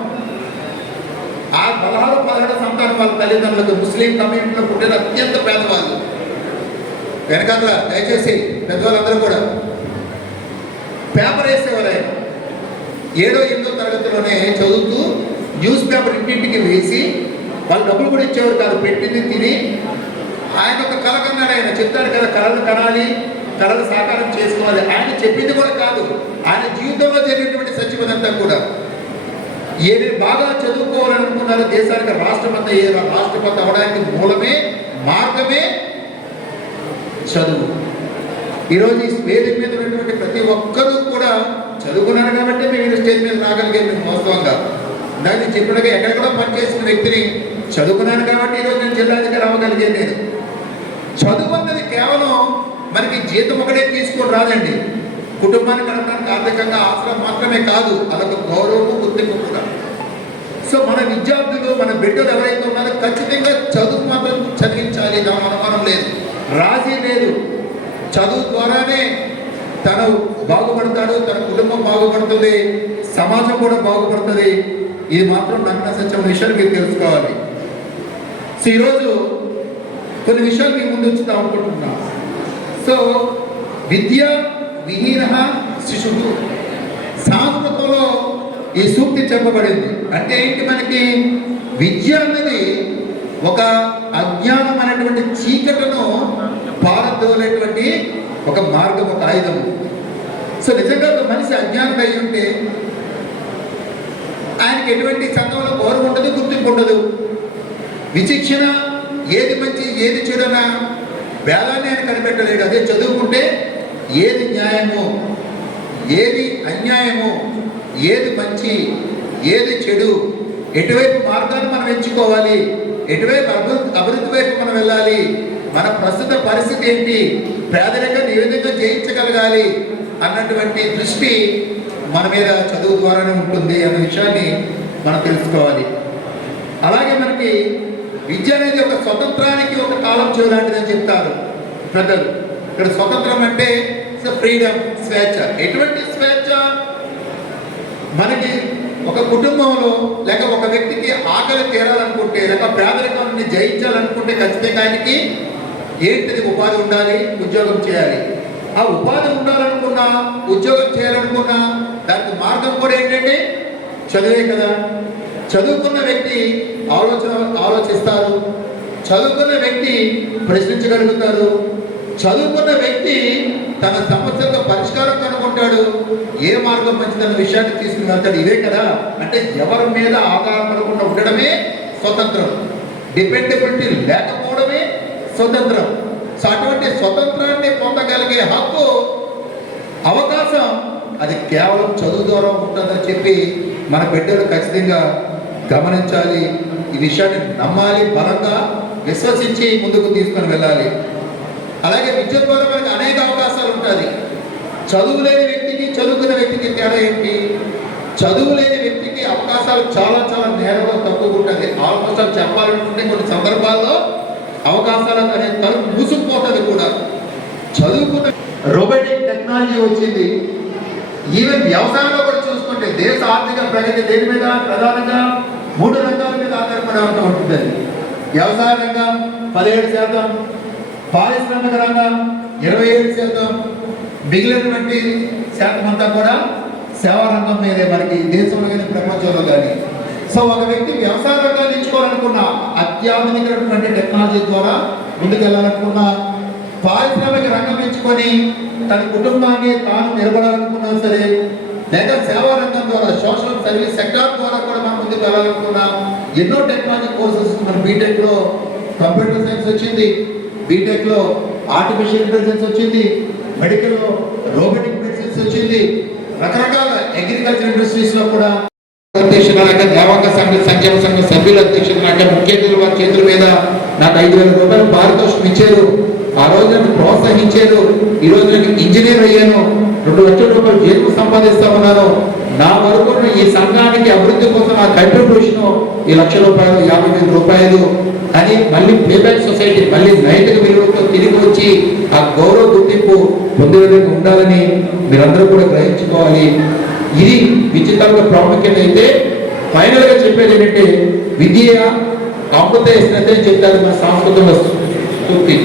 ఆ 16 సంతానం వాళ్ళ తల్లిదండ్రులకు ముస్లిం కమ్యూనిటీలో పుట్టిన అత్యంత పేదవాళ్ళు. వెనకాల దయచేసి పెద్దవాళ్ళందరూ కూడా పేపర్ వేసేవారు. ఆయన 7వ 8వ తరగతిలోనే చదువుతూ న్యూస్ పేపర్ ఇంటింటికి వేసి వాళ్ళు డబ్బులు కూడా ఇచ్చేవారు కాదు, పెట్టింది తిని. ఆయన ఒక కళ కన్నాడు. ఆయన చెప్తారు కదా, కళలు కనాలి, కళలు సాకారం చేసుకోవాలి. ఆయన చెప్పింది కూడా కాదు, ఆయన జీవితంలో జరిగినటువంటి సత్యమంతా కూడా. ఏది బాగా చదువుకోవాలనుకున్నారో దేశానికి రాష్ట్రపతి అయ్యారు. రాష్ట్రపతి అవడానికి మూలమే, మార్గమే చదువు. ఈరోజు ఈ వేదిక మీద ఉన్నటువంటి ప్రతి ఒక్కరూ కూడా చదువుకున్నారు కాబట్టి మేము స్టేజ్ మీద రాగలిగాం. మేము వాస్తవంగా దాన్ని చెప్పినగా ఎక్కడెక్కడో పనిచేసిన వ్యక్తిని చదువుకున్నాను కాబట్టి ఈరోజు నేను జిల్లాధికారి అవ్వగలిగాను. నేను చదువు అన్నది కేవలం మనకి జీతం ఒకటే తీసుకొని రాదండి. కుటుంబాన్ని గడపడానికి ఆర్థికంగా అవసరం మాత్రమే కాదు, అదొక గౌరవము, గుర్తింపు కూడా. సో మన విద్యార్థులు, మన బిడ్డలు ఎవరైతే ఉన్నారో ఖచ్చితంగా చదువు మాత్రం చదివించాలి, దాని అనుమానం లేదు, రాజీ లేదు. చదువు ద్వారానే తను బాగుపడతాడు, తన కుటుంబం బాగుపడుతుంది, సమాజం కూడా బాగుపడుతుంది. ఇది మాత్రం నగ్న సత్యం విషయాలు మీరు తెలుసుకోవాలి. సో ఈరోజు కొన్ని విషయాలు మీ ముందు ఉంచుతాం అనుకుంటున్నా. సో విద్య విహీన శిశువు, సంస్కృతంలో ఈ సూక్తి చెప్పబడింది. అంటే ఏంటి, మనకి విద్య అన్నది ఒక అజ్ఞానం అనేటువంటి చీకటను పారదోలేటువంటి ఒక మార్గం, ఒక ఆయుధము. సో నిజంగా ఒక మనిషి అజ్ఞానం అయి ఉంటే ఆయనకి ఎటువంటి సంఘంలో గౌరవం ఉండదు, గుర్తింపు ఉండదు. విచక్షణ, ఏది మంచి ఏది చెడునా వేదాన్ని ఆయన కనిపెట్టలేడు. అదే చదువుకుంటే ఏది న్యాయము, ఏది అన్యాయము, ఏది మంచి, ఏది చెడు, ఎటువైపు మార్గాన్ని మనం ఎంచుకోవాలి, ఎటువైపు అభివృద్ధి వైపు మనం వెళ్ళాలి, మన ప్రస్తుత పరిస్థితి ఏంటి, పేదరికాన్ని ఏ విధంగా జయించగలగాలి అన్నటువంటి దృష్టి మన మీద చదువు ద్వారానే ఉంటుంది అన్న విషయాన్ని మనం తెలుసుకోవాలి. అలాగే మనకి విద్య అనేది ఒక స్వతంత్రానికి ఒక కాలం చేయలాంటిదని చెప్తారు పెద్దలు. ఇక్కడ స్వతంత్రం అంటే ఫ్రీడమ్, స్వేచ్ఛ. ఎటువంటి స్వేచ్ఛ? మనకి ఒక కుటుంబంలో లేక ఒక వ్యక్తికి ఆకలి తీరాలనుకుంటే, లేక పేదరికాన్ని జయించాలనుకుంటే ఖచ్చితంగా ఆయనకి ఏంటిది ఉపాధి ఉండాలి, ఉద్యోగం చేయాలి. ఆ ఉపాధి ఉండాలనుకున్నా, ఉద్యోగం చేయాలనుకున్నా దానికి మార్గం కూడా ఏంటంటే చదువే కదా. చదువుకున్న వ్యక్తి ఆలోచిస్తారు, చదువుకున్న వ్యక్తి ప్రశ్నించగలుగుతారు, చదువుకున్న వ్యక్తి తన సమస్యలకు పరిష్కారం కనుక్కుంటాడు, ఏ మార్గం మంచిదన్న విషయాన్ని తీసుకుని వెళ్తాడు. ఇవే కదా, అంటే ఎవరి మీద ఆధారపడకుండా ఉండడమే స్వతంత్రం, డిపెండబిలిటీ లేకపోవడమే స్వతంత్రం. సో అటువంటి స్వతంత్రాన్ని పొందగలిగే హక్కు, అవకాశం అది కేవలం చదువు ద్వారా ఉంటుందని చెప్పి మన బిడ్డలు ఖచ్చితంగా గమనించాలి. ఈ విషయాన్ని నమ్మాలి, బలంగా విశ్వసించి ముందుకు తీసుకొని వెళ్ళాలి. అలాగే విద్య ద్వారా మనకి అనేక అవకాశాలు ఉంటుంది. చదువు లేని వ్యక్తికి చదువుకున్న వ్యక్తికి తేడా ఏంటి? చదువు లేని వ్యక్తికి అవకాశాలు చాలా చాలా నేరంగా తక్కువ ఉంటుంది. ఆల్మోస్ట్ అది చెప్పాలనుకుంటే కొన్ని సందర్భాల్లో అవకాశాలు అనేది తలుపు మూసుకుపోతుంది కూడా. చదువుకున్న రోబోటిక్ టెక్నాలజీ వచ్చింది. ఈవెన్ వ్యవసాయంలో కూడా చూసుకుంటే దేశ ఆర్థిక ప్రగతి దేని మీద ప్రధానంగా 3 రంగాల మీద ఆధారపడి ఉంటుంది. వ్యవసాయ రంగం 17%, పారిశ్రామిక రంగం 27%, మిగిలినటువంటి శాతం అంతా కూడా సేవా రంగం మీదే మనకి దేశంలో కానీ ప్రపంచంలో కానీ. సో ఒక వ్యక్తి వ్యవసాయ రంగాన్ని ఎంచుకోవాలనుకున్న, అత్యాధునికమైనటువంటి టెక్నాలజీ ద్వారా ముందుకెళ్ళాలనుకున్న, పారిశ్రామిక రంగం ఎంచుకొని తన కుటుంబాన్ని తాను నిలబడాలనుకున్నా సరే, లేక సేవా రంగం ద్వారా సోషల్ సర్వీస్ సెక్టార్ ద్వారా కూడా మనం ముందుకు వెళ్ళాలనుకున్నా, ఎన్నో టెక్నాలజీ కోర్సెస్ మన బీటెక్లో కంప్యూటర్ సైన్స్ వచ్చింది, బీటెక్లో ఆర్టిఫిషియల్ ఇంటెలిజెన్స్ వచ్చింది, మెడికల్లో రోబోటిక్ మెడిసిన్స్ వచ్చింది, రకరకాల అగ్రికల్చర్ ఇండస్ట్రీస్లో కూడా అధ్యక్షురాక దేవాంగ సంక్షేమ సంఘ సభ్యుల అధ్యక్షురాక ముఖ్య అతిథులు వారి చేతుల మీద నాకు 5,000 రూపాయలు పారితోషికం ఇచ్చారు. ఆ రోజు నన్ను ప్రోత్సహించారు. ఈ రోజు నేను ఇంజనీర్ అయ్యాను, 2 లక్షల రూపాయలు జీతం సంపాదిస్తా ఉన్నాను. నా వరకు ఈ సంఘానికి అభివృద్ధి కోసం నా కంట్రిబ్యూషన్ 1,00,000 రూపాయలు, 50,000 రూపాయలు అని మళ్ళీ ప్లేబ్యాక్ సొసైటీ మళ్ళీ నైతిక విలువలతో తిరిగి వచ్చి ఆ గౌరవ గుర్తింపు పొందే విధంగా ఉండాలని మీరందరూ కూడా గ్రహించుకోవాలి. ఇది విచిత్రంగా ప్రాముఖ్యత. అయితే ఫైనల్ గా చెప్పేది ఏంటంటే విద్య అమృత శ్రద్ధ అని చెప్తారు మన సంస్కృతంలో సూక్తి.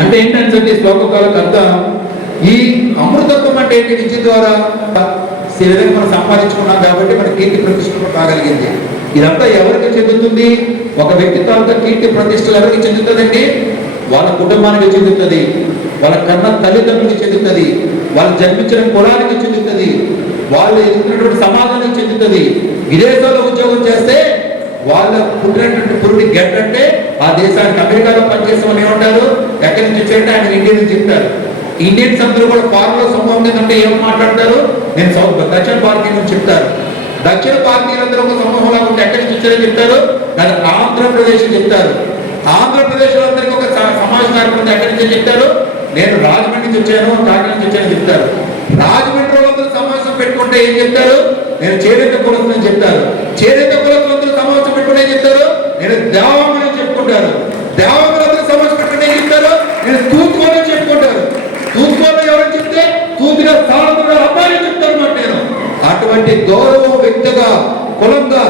అంటే ఏంటంటే శ్లోకాలకు అర్థం, ఈ అమృతత్వం అంటే ఏంటి? విద్య ద్వారా విధంగా మనం సంపాదించుకున్నాం కాబట్టి మన కీర్తి ప్రతిష్టలు రాగలిగింది. ఇదంతా ఎవరికి చెందుతుంది? ఒక వ్యక్తి తాలూకా కీర్తి ప్రతిష్టలు ఎవరికి చెందుతుందండి? వాళ్ళ కుటుంబానికి చెందుతుంది, వాళ్ళ కన్న తల్లిదండ్రులకు చెందుతుంది, వాళ్ళు జన్మించిన కులానికి చెందుతుంది, వాళ్ళు ఎదుగుతున్నటువంటి సమాజానికి చెందుతుంది. విదేశాల్లో ఉద్యోగం చేస్తే వాళ్ళ పుట్టినటువంటి పురుడి గెట్ అంటే ఆ దేశానికి, అమెరికాలో పనిచేస్తామని ఏమంటారు, ఎక్కడి నుంచి వచ్చారంటే ఆయన ఇండియన్ అని చెప్తారు. ఇండియన్స్ అందరూ కూడా ఫారెన్లో సమూహం అంటే ఏం మాట్లాడతారు? నేను దక్షిణ భారతీయ నుంచి చెప్తారు. దక్షిణ భారతీయులందరూ ఒక సమూహంలో ఉంటే ఎక్కడి నుంచి వచ్చారని చెప్తారు, దాని ఆంధ్రప్రదేశ్ చెప్తారు. ఆంధ్రప్రదేశ్ లో అందరికీ ఒక సమాజ కార్యక్రమం ఎక్కడి నుంచి చెప్తారు, నేను రాజమండ్రి నుంచి వచ్చాను, కాకినాడ నుంచి వచ్చాను చెప్తారు. రాజమండ్రి వాళ్ళందరూ సమావేశం పెట్టుకుంటే ఏం చెప్తారు? నేను చేనేత కులస్తుని చెప్తారు. చేనేత కులస్తులందరూ సమావేశం పెట్టుకుంటే ఏం చెప్తారు? నేను దేవాంగుని చెప్పుకుంటారు. దేవాంగులందరూ సమావేశం పెట్టుకుంటే ఏం చెప్తారు? నేను తూర్పుని చెప్పుకుంటారు. తూర్పులో ఎవరని చెప్తే తూర్పుగా స్థానంలో అబ్బాయి చెప్తారు మాట. నేను అటువంటి గౌరవం వ్యక్తిగా, కులంగా,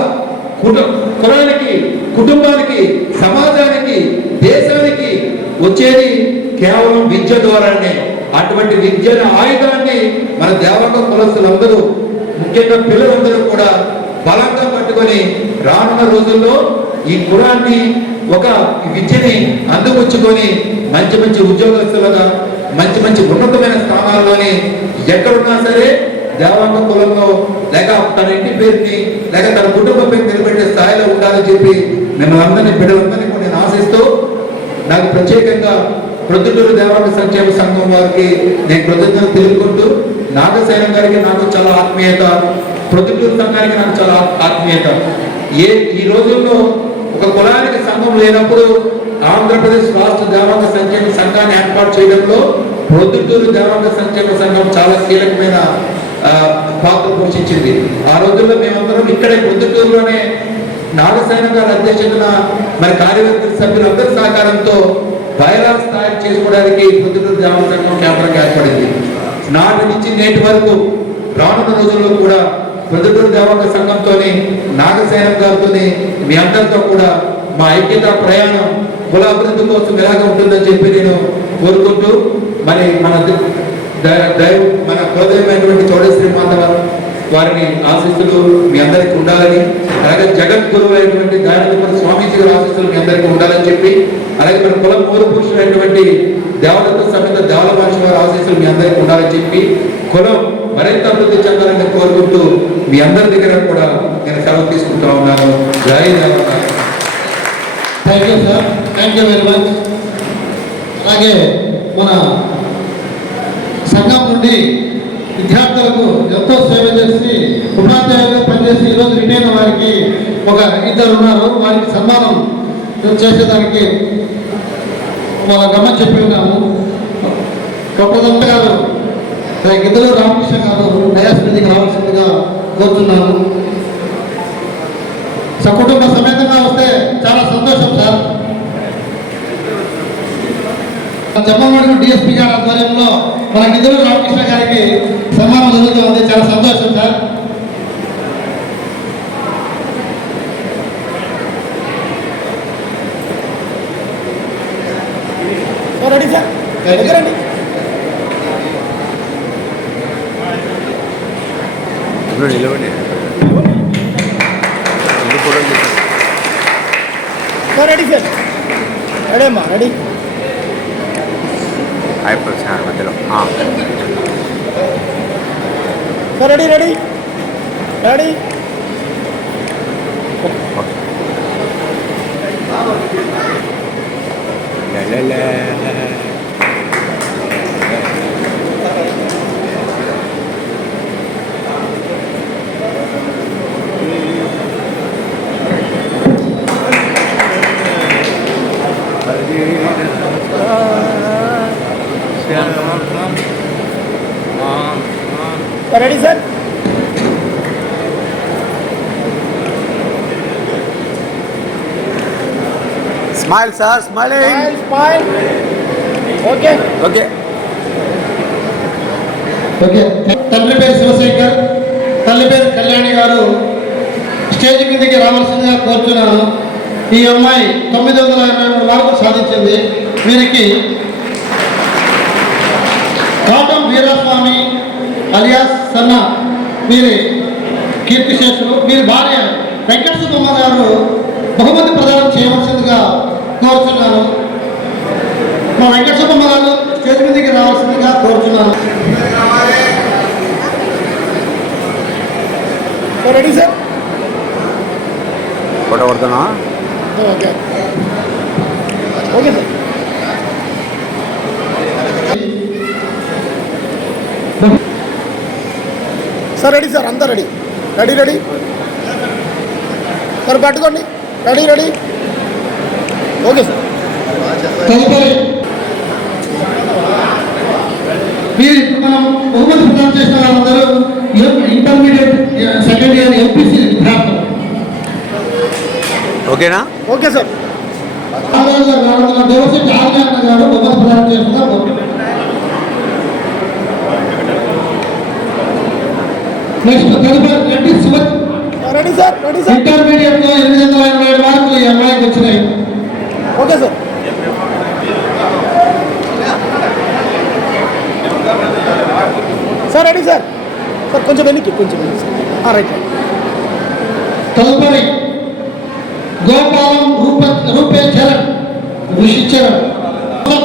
కులానికి, కుటుంబానికి, సమాజానికి, దేశానికి వచ్చేది కేవలం విద్య ద్వారానే. అటువంటి విద్యను, ఆయుధాన్ని మన దేవాంగ కులస్తులందరూ, ముఖ్యంగా పిల్లలందరూ కూడా బలంగా పట్టుకొని రానున్న రోజుల్లో ఈ కులాన్ని, ఒక విద్యని అందిపుచ్చుకొని మంచి మంచి ఉద్యోగస్తులుగా, మంచి మంచి ఉన్నతమైన స్థానాల్లోని ఎక్కడున్నా సరే దేవాంగ కులంలో లేక తన ఇంటి పేరుని లేక తన కుటుంబ పేరు నిలబెట్టే స్థాయిలో ఉండాలని చెప్పి మిమ్మల్ని అందరినీ, బిడ్డలందరినీ కూడా నేను ఆశిస్తూ, నాకు ప్రత్యేకంగా ప్రొద్దుటూరు దేవాంగ సంక్షేమ సంఘం వారికి నేను కృతజ్ఞతలు తెలుపుకుంటూ, నాగశైలం గారికి నాకు చాలా ఆత్మీయత, ప్రొద్దుటూరు సంఘానికి నాకు చాలా ఆత్మీయత. ఈ రోజుల్లో ఒక కులానికి సంఘం లేనప్పుడు ఆంధ్రప్రదేశ్ రాష్ట్ర దేవాంగ సంక్షేమ సంఘాన్ని ఏర్పాటు చేయడంలో ప్రొద్దుటూరు దేవాంగ సంక్షేమ సంఘం చాలా కీలకమైన పాత్ర పోషించింది. ఆ రోజుల్లో మేమందరం ఇక్కడే ప్రొద్దుటూరులోనే నాగశైలం గారి అధ్యక్షతన మరి కార్యవర్గ సభ్యులందరి సహకారంతో బైలాస్ తయారు చేసుకోవడానికి ప్రొద్దుటూరు దేవాంగ సంఘం కేంద్రంగా ఏర్పడింది. నాటి నుంచి నేటి వరకు రానున్న రోజుల్లో కూడా ప్రొద్దుటూరు దేవాంగ సంఘంతోని, నాగశైలం గారితో, మీ అందరితో కూడా మా ఐక్యత ప్రయాణం కుల అభివృద్ధి కోసం ఎలాగ ఉంటుందని చెప్పి నేను కోరుకుంటూ, మరి మన కులదైవమైనటువంటి చౌడేశ్వరి మాత వారిని ఆశీస్సులు మీ అందరికీ ఉండాలని, అలాగే జగద్గురువు అయినటువంటి దయానందపురి స్వామీజీ గారి ఆశీస్సులు మీ అందరికీ ఉండాలని చెప్పి, అలాగే మన కుల మూల పురుషులైనటువంటి దేవదత్త సమేత దేవల మహర్షి వారి ఆశీస్సులు మీ అందరికీ ఉండాలని చెప్పి, కులం మరింత అభివృద్ధి చెందాలని కోరుకుంటూ మీ అందరి దగ్గర కూడా నేను సెలవు తీసుకుంటా ఉన్నాను. జై దేవత. Thank you sir, thank you very much. అలాగే మన సంఘం నుండి విద్యార్థులకు ఎంతో సేవ చేసి ఉపాధ్యాయులుగా పనిచేసి ఈరోజు రిటైన్ వారికి ఒక ఇద్దరు ఉన్నారు. వారికి సన్మానం చేసేదానికి వాళ్ళ గమ్మ చెప్పి ఉన్నాము. గొప్పదంత గారు, గిద్దలు రామకృష్ణ గారు డయాస్ మీదకి రావాల్సిందిగా కోరుతున్నాను. సకుటుంబ సమేతంగా వస్తే చాలా సంతోషం సార్. జమ్మవాడ డిఎస్పీ గారి ఆధ్వర్యంలో మన గిద్దలు రామకృష్ణ గారికి సన్మానం జరుగుతుంది. చాలా సంతోషం సార్. రెడీ సార్, దగ్గరండి. నిలబడి రెడీ సార్, రెడీ అమ్మా, రెడీ. అయిపోతుంది సార్ మధ్యలో. Sir ready, ready, ready. Ready sir. Smile sir, smiling. Smile. Okay okay. Okay. తండ్రి పేరు శివశేఖర్, తల్లి పేరు కళ్యాణి గారు స్టేజ్ కిందకి రావాల్సిందిగా కోరుతున్నాను. ఈ అమ్మాయి 983 మార్కులు సాధించింది. వీరికి కాటం వీరాస్వామి అలియాస్ సన్న వీరి కీర్తిశేషులు, వీరి భార్య వెంకట సుబ్బమ్మ గారు బహుమతి ప్రదానం చేయవలసిందిగా కోరుతున్నాను. మా వెంకట సుబ్బమ్మ గారు స్టేజ్ మీదకి రావాల్సిందిగా కోరుతున్నాను. Ready sir. ఫోటో కొడుతున్నా. Okay okay sir. Sir ready sir, అంతా రెడీ, రెడీ, రెడీ సార్. పట్టుకోండి, రెడీ, రెడీ. Okay sir. తదుపరి వీరి మనం బహుమతి ప్రదానం చేసిన వాళ్ళందరూ ఇంటర్మీడియట్ సెకండ్ ఇయర్ ఎంపీసీ విద్యార్థులు. ఓకేనా? Okay sir. దేవశెట్టి ఆర్గాన గారు బహుమతి ప్రదానం చేస్తున్నారు. నెక్స్ట్ తదుపరి రెడ్డి శివ ఇంటర్మీడియట్ లో 887 మార్కులు ఈ అమ్మాయికి వచ్చినాయి. Okay sir. Sir ready sir. Sir కొంచెం వెనక్కి రైట్. తదుపరి గోపాలం రూపే చరణ్ ఋషిచరణ్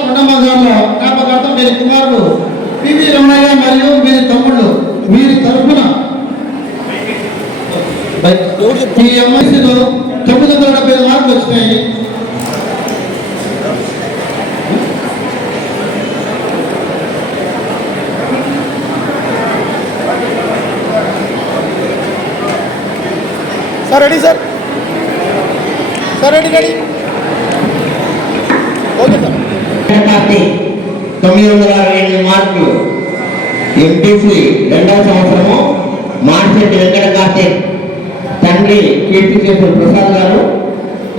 రెండమ్మ గారిలో జ్ఞాపకార్థం వీరి కుమారుడు పివి రమణయ్య మరియు వీరి తమ్ముళ్ళు వీరి తరఫున ఈ ఎంఎస్సీలో 975 మార్కులు వచ్చినాయి. Sir ready sir. Sir ready. Okay sir. 968 మార్కులు. ఎంపీసీ 2వ సంవత్సరము మార్చెట్టి వెంకట కార్తీక్ తండ్రి కీర్తిశేషులు ప్రసాద్ గారు,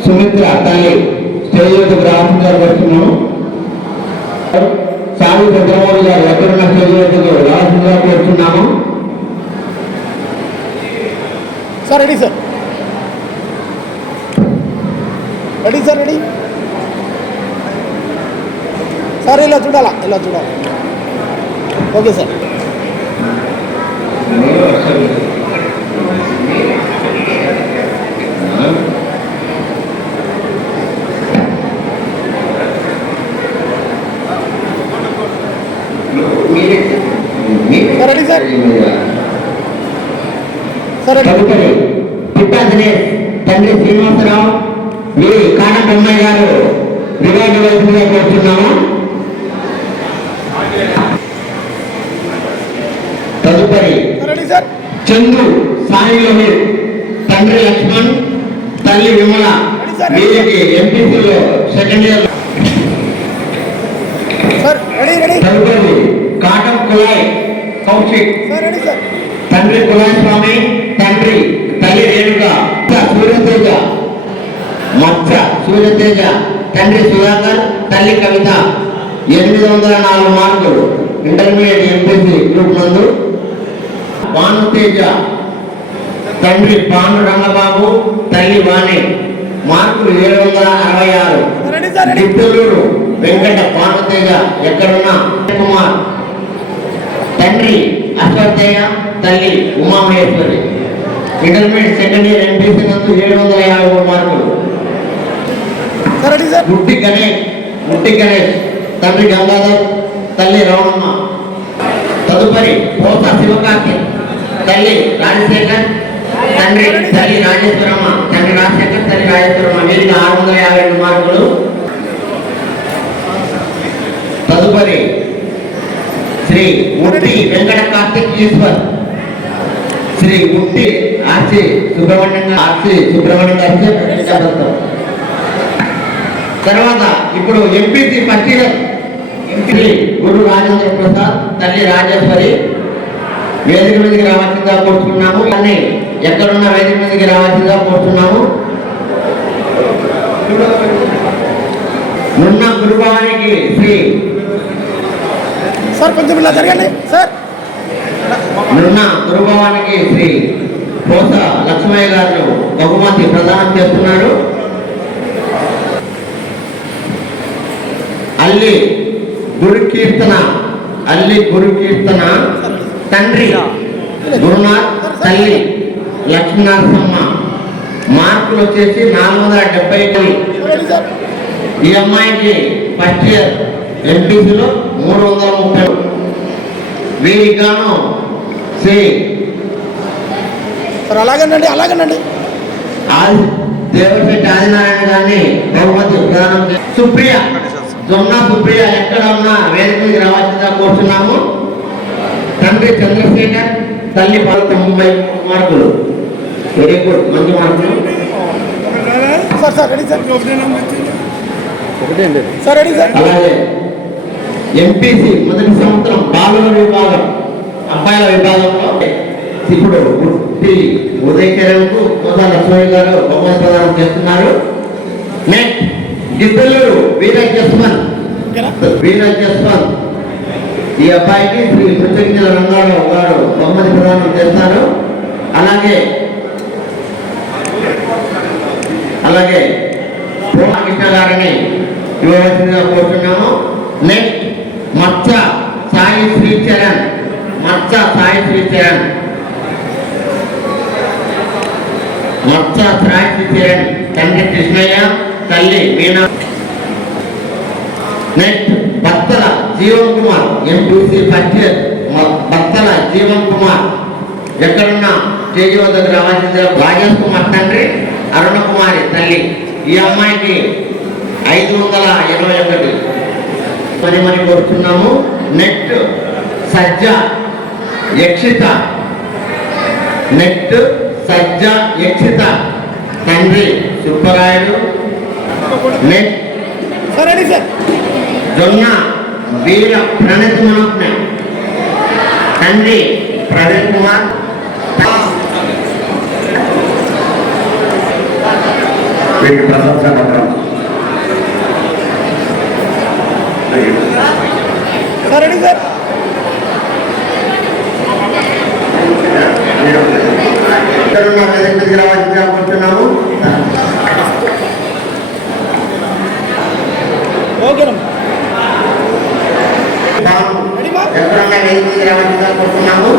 సుమిత్ర తల్లి స్టేజ్ రాహుల్ గారు వస్తున్నాము. సాగు చంద్రమౌళి గారు ఎక్కడున్న స్టేజ్ రాహుల్ గారు వస్తున్నాము. Sir ready sir. Ready sir. ఇలా చూడాలా. Okay sir. Ready sir. తదుపరి పుట్టా దినేష్ తండ్రి శ్రీనివాసరావు వీరి కాన బ్రహ్మయ్య గారు రివార్డు వైపుగా కోరుతున్నాము. తదుపరి చంద్రు సాయిలోని తండ్రి లక్ష్మణ్ తల్లి విమల వీరికి ఎంపీసీలో సెకండ్ ఇయర్. తదుపరి కాటం కులాయ్ కౌశిక్ తండ్రి కులాయ్ స్వామి తండ్రి తల్లి రేణుక సూర్యతేజ మత్స సూర్యతేజ తండ్రి సుధాకర్ తల్లి కవిత 804 మార్కులు ఇంటర్మీడియట్ ఎంపీసీ గ్రూప్ నందు. భానుతేజ తండ్రి భాను రంగబాబు తల్లి వాణి మార్కులు 766. దిత్తలూరు వెంకట భానుతేజ ఎక్కడున్నా కుమార్ తండ్రి అశ్వతేజ తల్లి Umamaheswari intermediate second year MPC నందు 753 మార్కులు. ముట్టి గణేష్ తండ్రి గంగాధర్ తల్లి రవణమ్మ. తదుపరి పోత శివకార్తిక్ తల్లి రాజశేఖర్ తల్లి రాజేశ్వరమ్మ తండ్రి రాజశేఖర్ తల్లి రాజేశ్వరమ్మ వీరికి 652 మార్కులు. తదుపరి శ్రీ ముట్టి వెంకట కార్తిక్ ఈశ్వర్ శ్రీ ముట్టి ఆర్సి సుబ్రహ్మణ్యం గారి. తర్వాత ఇప్పుడు ఎంపీసీ ఫస్ట్ ఇయర్ ఎంపీ గురు రాజేంద్ర ప్రసాద్ తల్లి రాజేశ్వరి వేదిక మీదకి రావాల్సిందిగా కోరుతున్నాము. కానీ ఎక్కడున్న వేదిక మీదకి రావాల్సిందిగా కోరుతున్నాము. నున్న గురుభావానికి శ్రీ సార్ కొంచెం ఇలా జరగండి సార్. నున్న గురుభావానికి శ్రీ పోస లక్ష్మయ్య గారు బహుమతి ప్రదానం చేస్తున్నారు. అల్లి గురు కీర్తన తండ్రి గురునాథ్ తల్లి లక్ష్మీనరసమ్మ మార్కులు వచ్చేసి 470. ఈ అమ్మాయికి ఫస్ట్ ఇయర్ ఎంపీసీలో 330. వీరికి గాను శ్రీ అలాగనండి దేవశెట్టి ఆదినారాయణ గారిని బహుమతి ప్రదానం సుప్రియ సుప్రియ ఎక్కడ ఉన్నా వేదిక మీద రావాల్సిందిగా కోరుతున్నాము. తండ్రి చంద్రశేఖర్ తల్లి 90 మార్కులు. వెరీ గుడ్, మంచి మార్కులు. అలాగే ఎంపీసీ మొదటి సంవత్సరం బాలుల విభాగం అబ్బాయిల విభాగంలో ఇప్పుడు గుట్టి ఉదయ్ కిరణ్కు కోసా లక్ష్మణ్ గారు బహుమతి ప్రదానం చేస్తున్నారు. నెక్స్ట్ గిద్దలూరు వీరజ్ జస్వంత్ ఈ అబ్బాయికి శ్రీ కృతజ్ఞత రంగారావు గారు బహుమతి ప్రదానం చేస్తారు. అలాగే కృష్ణ గారిని ఇవ్వవలసిందిగా కోరుతున్నాము. నెక్స్ట్ మచ్చ సాయి శ్రీచరణ్ తండ్రి కృష్ణయ్య, తల్లి Meena. Next Battala Jeevan Kumar MPC first year. Battala Jeevan Kumar ఎక్కడున్నా స్టేజ్ వద్దకు రావాల్సిందిగా. రాజేష్ కుమార్ తండ్రి, అరుణ కుమారి తల్లి. ఈ అమ్మాయికి 521 మరి కోరుతున్నాము. నెక్స్ట్ సజ్జ యక్షిత తండ్రి సుబ్బరాయుడు. నెక్స్ట్ జొన్న వీర ప్రణతి మనోజ్ఞ తండ్రి ప్రవీణ్ కుమార్. వీటి ప్రశంసా పత్రం రావాల్సిందిగా కోరుతున్నాము. ఎక్కడున్నా వేదికకి రావాల్సిందిగా కోరుతున్నాము.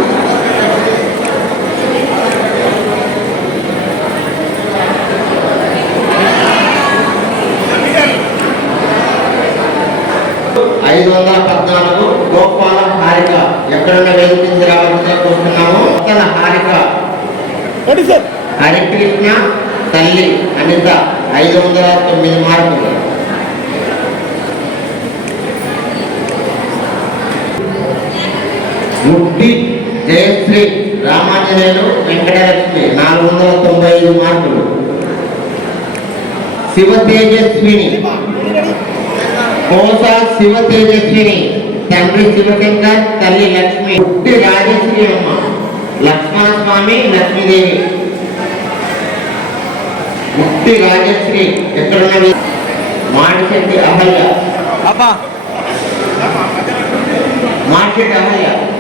గోపాల హారిక ఎక్కడున్నా వేదికకి రావాల్సిందిగా కోరుతున్నాము. హారిక హరికృష్ణ తల్లి అనిత 509 మార్కులు. ముట్టి జయశ్రీ రామాంజనేయులు వెంకటలక్ష్మి 495 మార్కులు. శివ తేజస్విని తండ్రి శివశంకర్, తల్లి లక్ష్మి. ముట్టి రాజశ్రీ అమ్మ, లక్ష్మణ స్వామి, లక్ష్మీదేవి. ముట్టి రాజశ్రీ ఎక్కడున్నది? మాడిశెట్టి అహల్య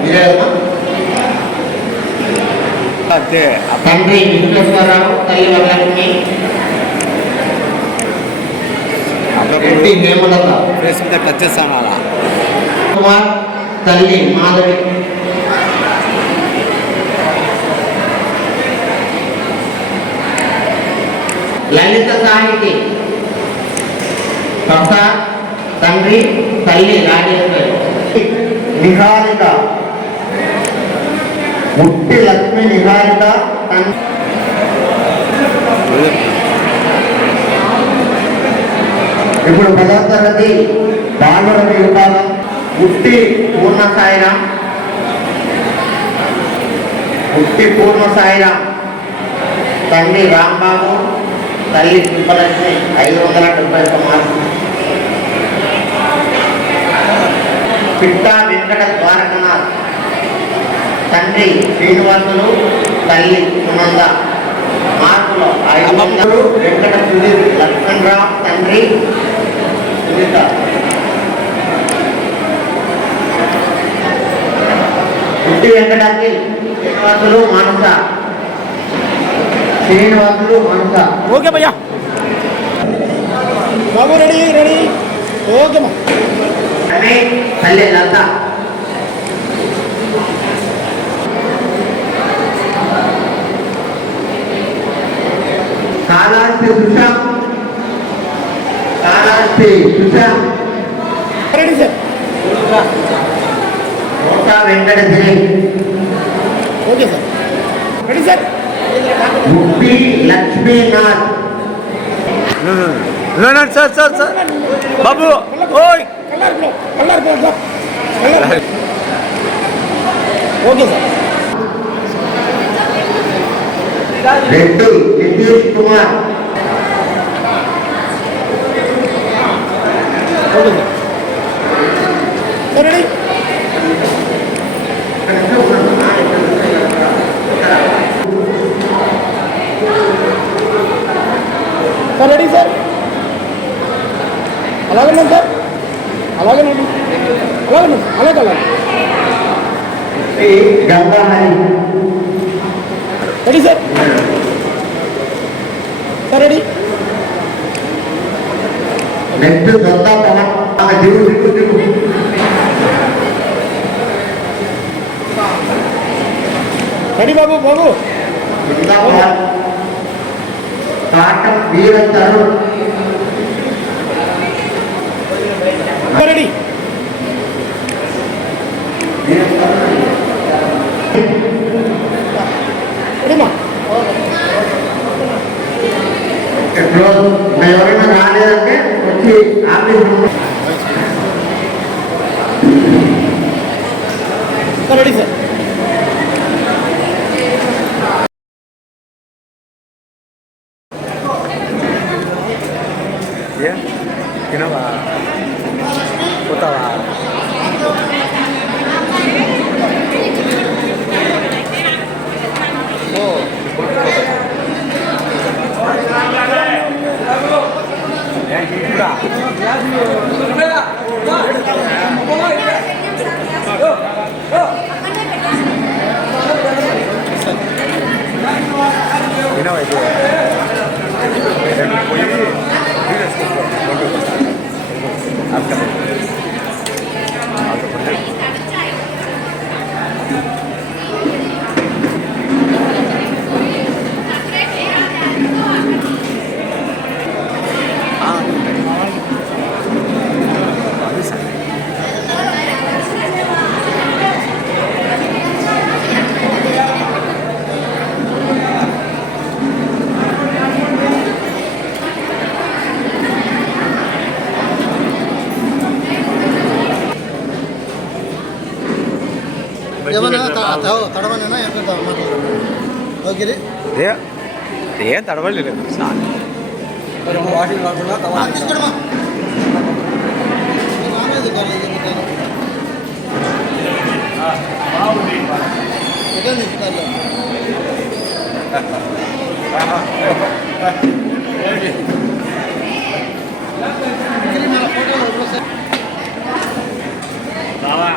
మీరే కదా? తండ్రి విశ్వేశ్వరరావు, తల్లి వరలక్ష్మి. హేమలత కుమార్, తల్లి మాధవి. లలిత సాహితి ప్రసాద్, తండ్రి తల్లి రాజేశ్వరి. నిహారిక ముట్టి లక్ష్మి నిహారిక ఇప్పుడు 10వ తరగతి బాలుర విభాగం ముట్టి పూర్ణ సాయిరాం తండ్రి రాంబాబు, తల్లి సుబ్బలక్ష్మి 571 మార్కులు. పిట్టా వెంకట ద్వారకనాథ్ తండ్రి శ్రీనివాసులు, తల్లి సునంద మార్కులు 500. వెంకట సుధీర్ లక్ష్మణరావు తండ్రి సునీత. పుట్టి వెంకటాద్రి శ్రీనివాసులు మానస. ఓకే భయ్యా, బాబు రెడీ. ఓకే మా తల్లి Latha. Kalahasti Sushant ready sir. Venkatagiri. Okay sir, ready sir. Muppi Lakshminath. Sir బాబు ఓయ్. Okay sir. Reddy Nitish Kumar. Okay sir. Gangahari. Ready sir sir ready next Donda Pavan. దిగు రెడీ బాబు బాబు దొందా పవన్. కాటం వీర తరుణ్. రెడీ రెడీమా క్లోజ్. ఎవరైనా రాలేదంటే వచ్చి ఆఫీస్ రెడీ సార్ తినవా పోతావా తినవైతే పోయి ఏమన్నా తడవనేనా ఎంత ఓకే ఏం తడవలేదు వాటికి రాకుండా తీసుకుడమా బావా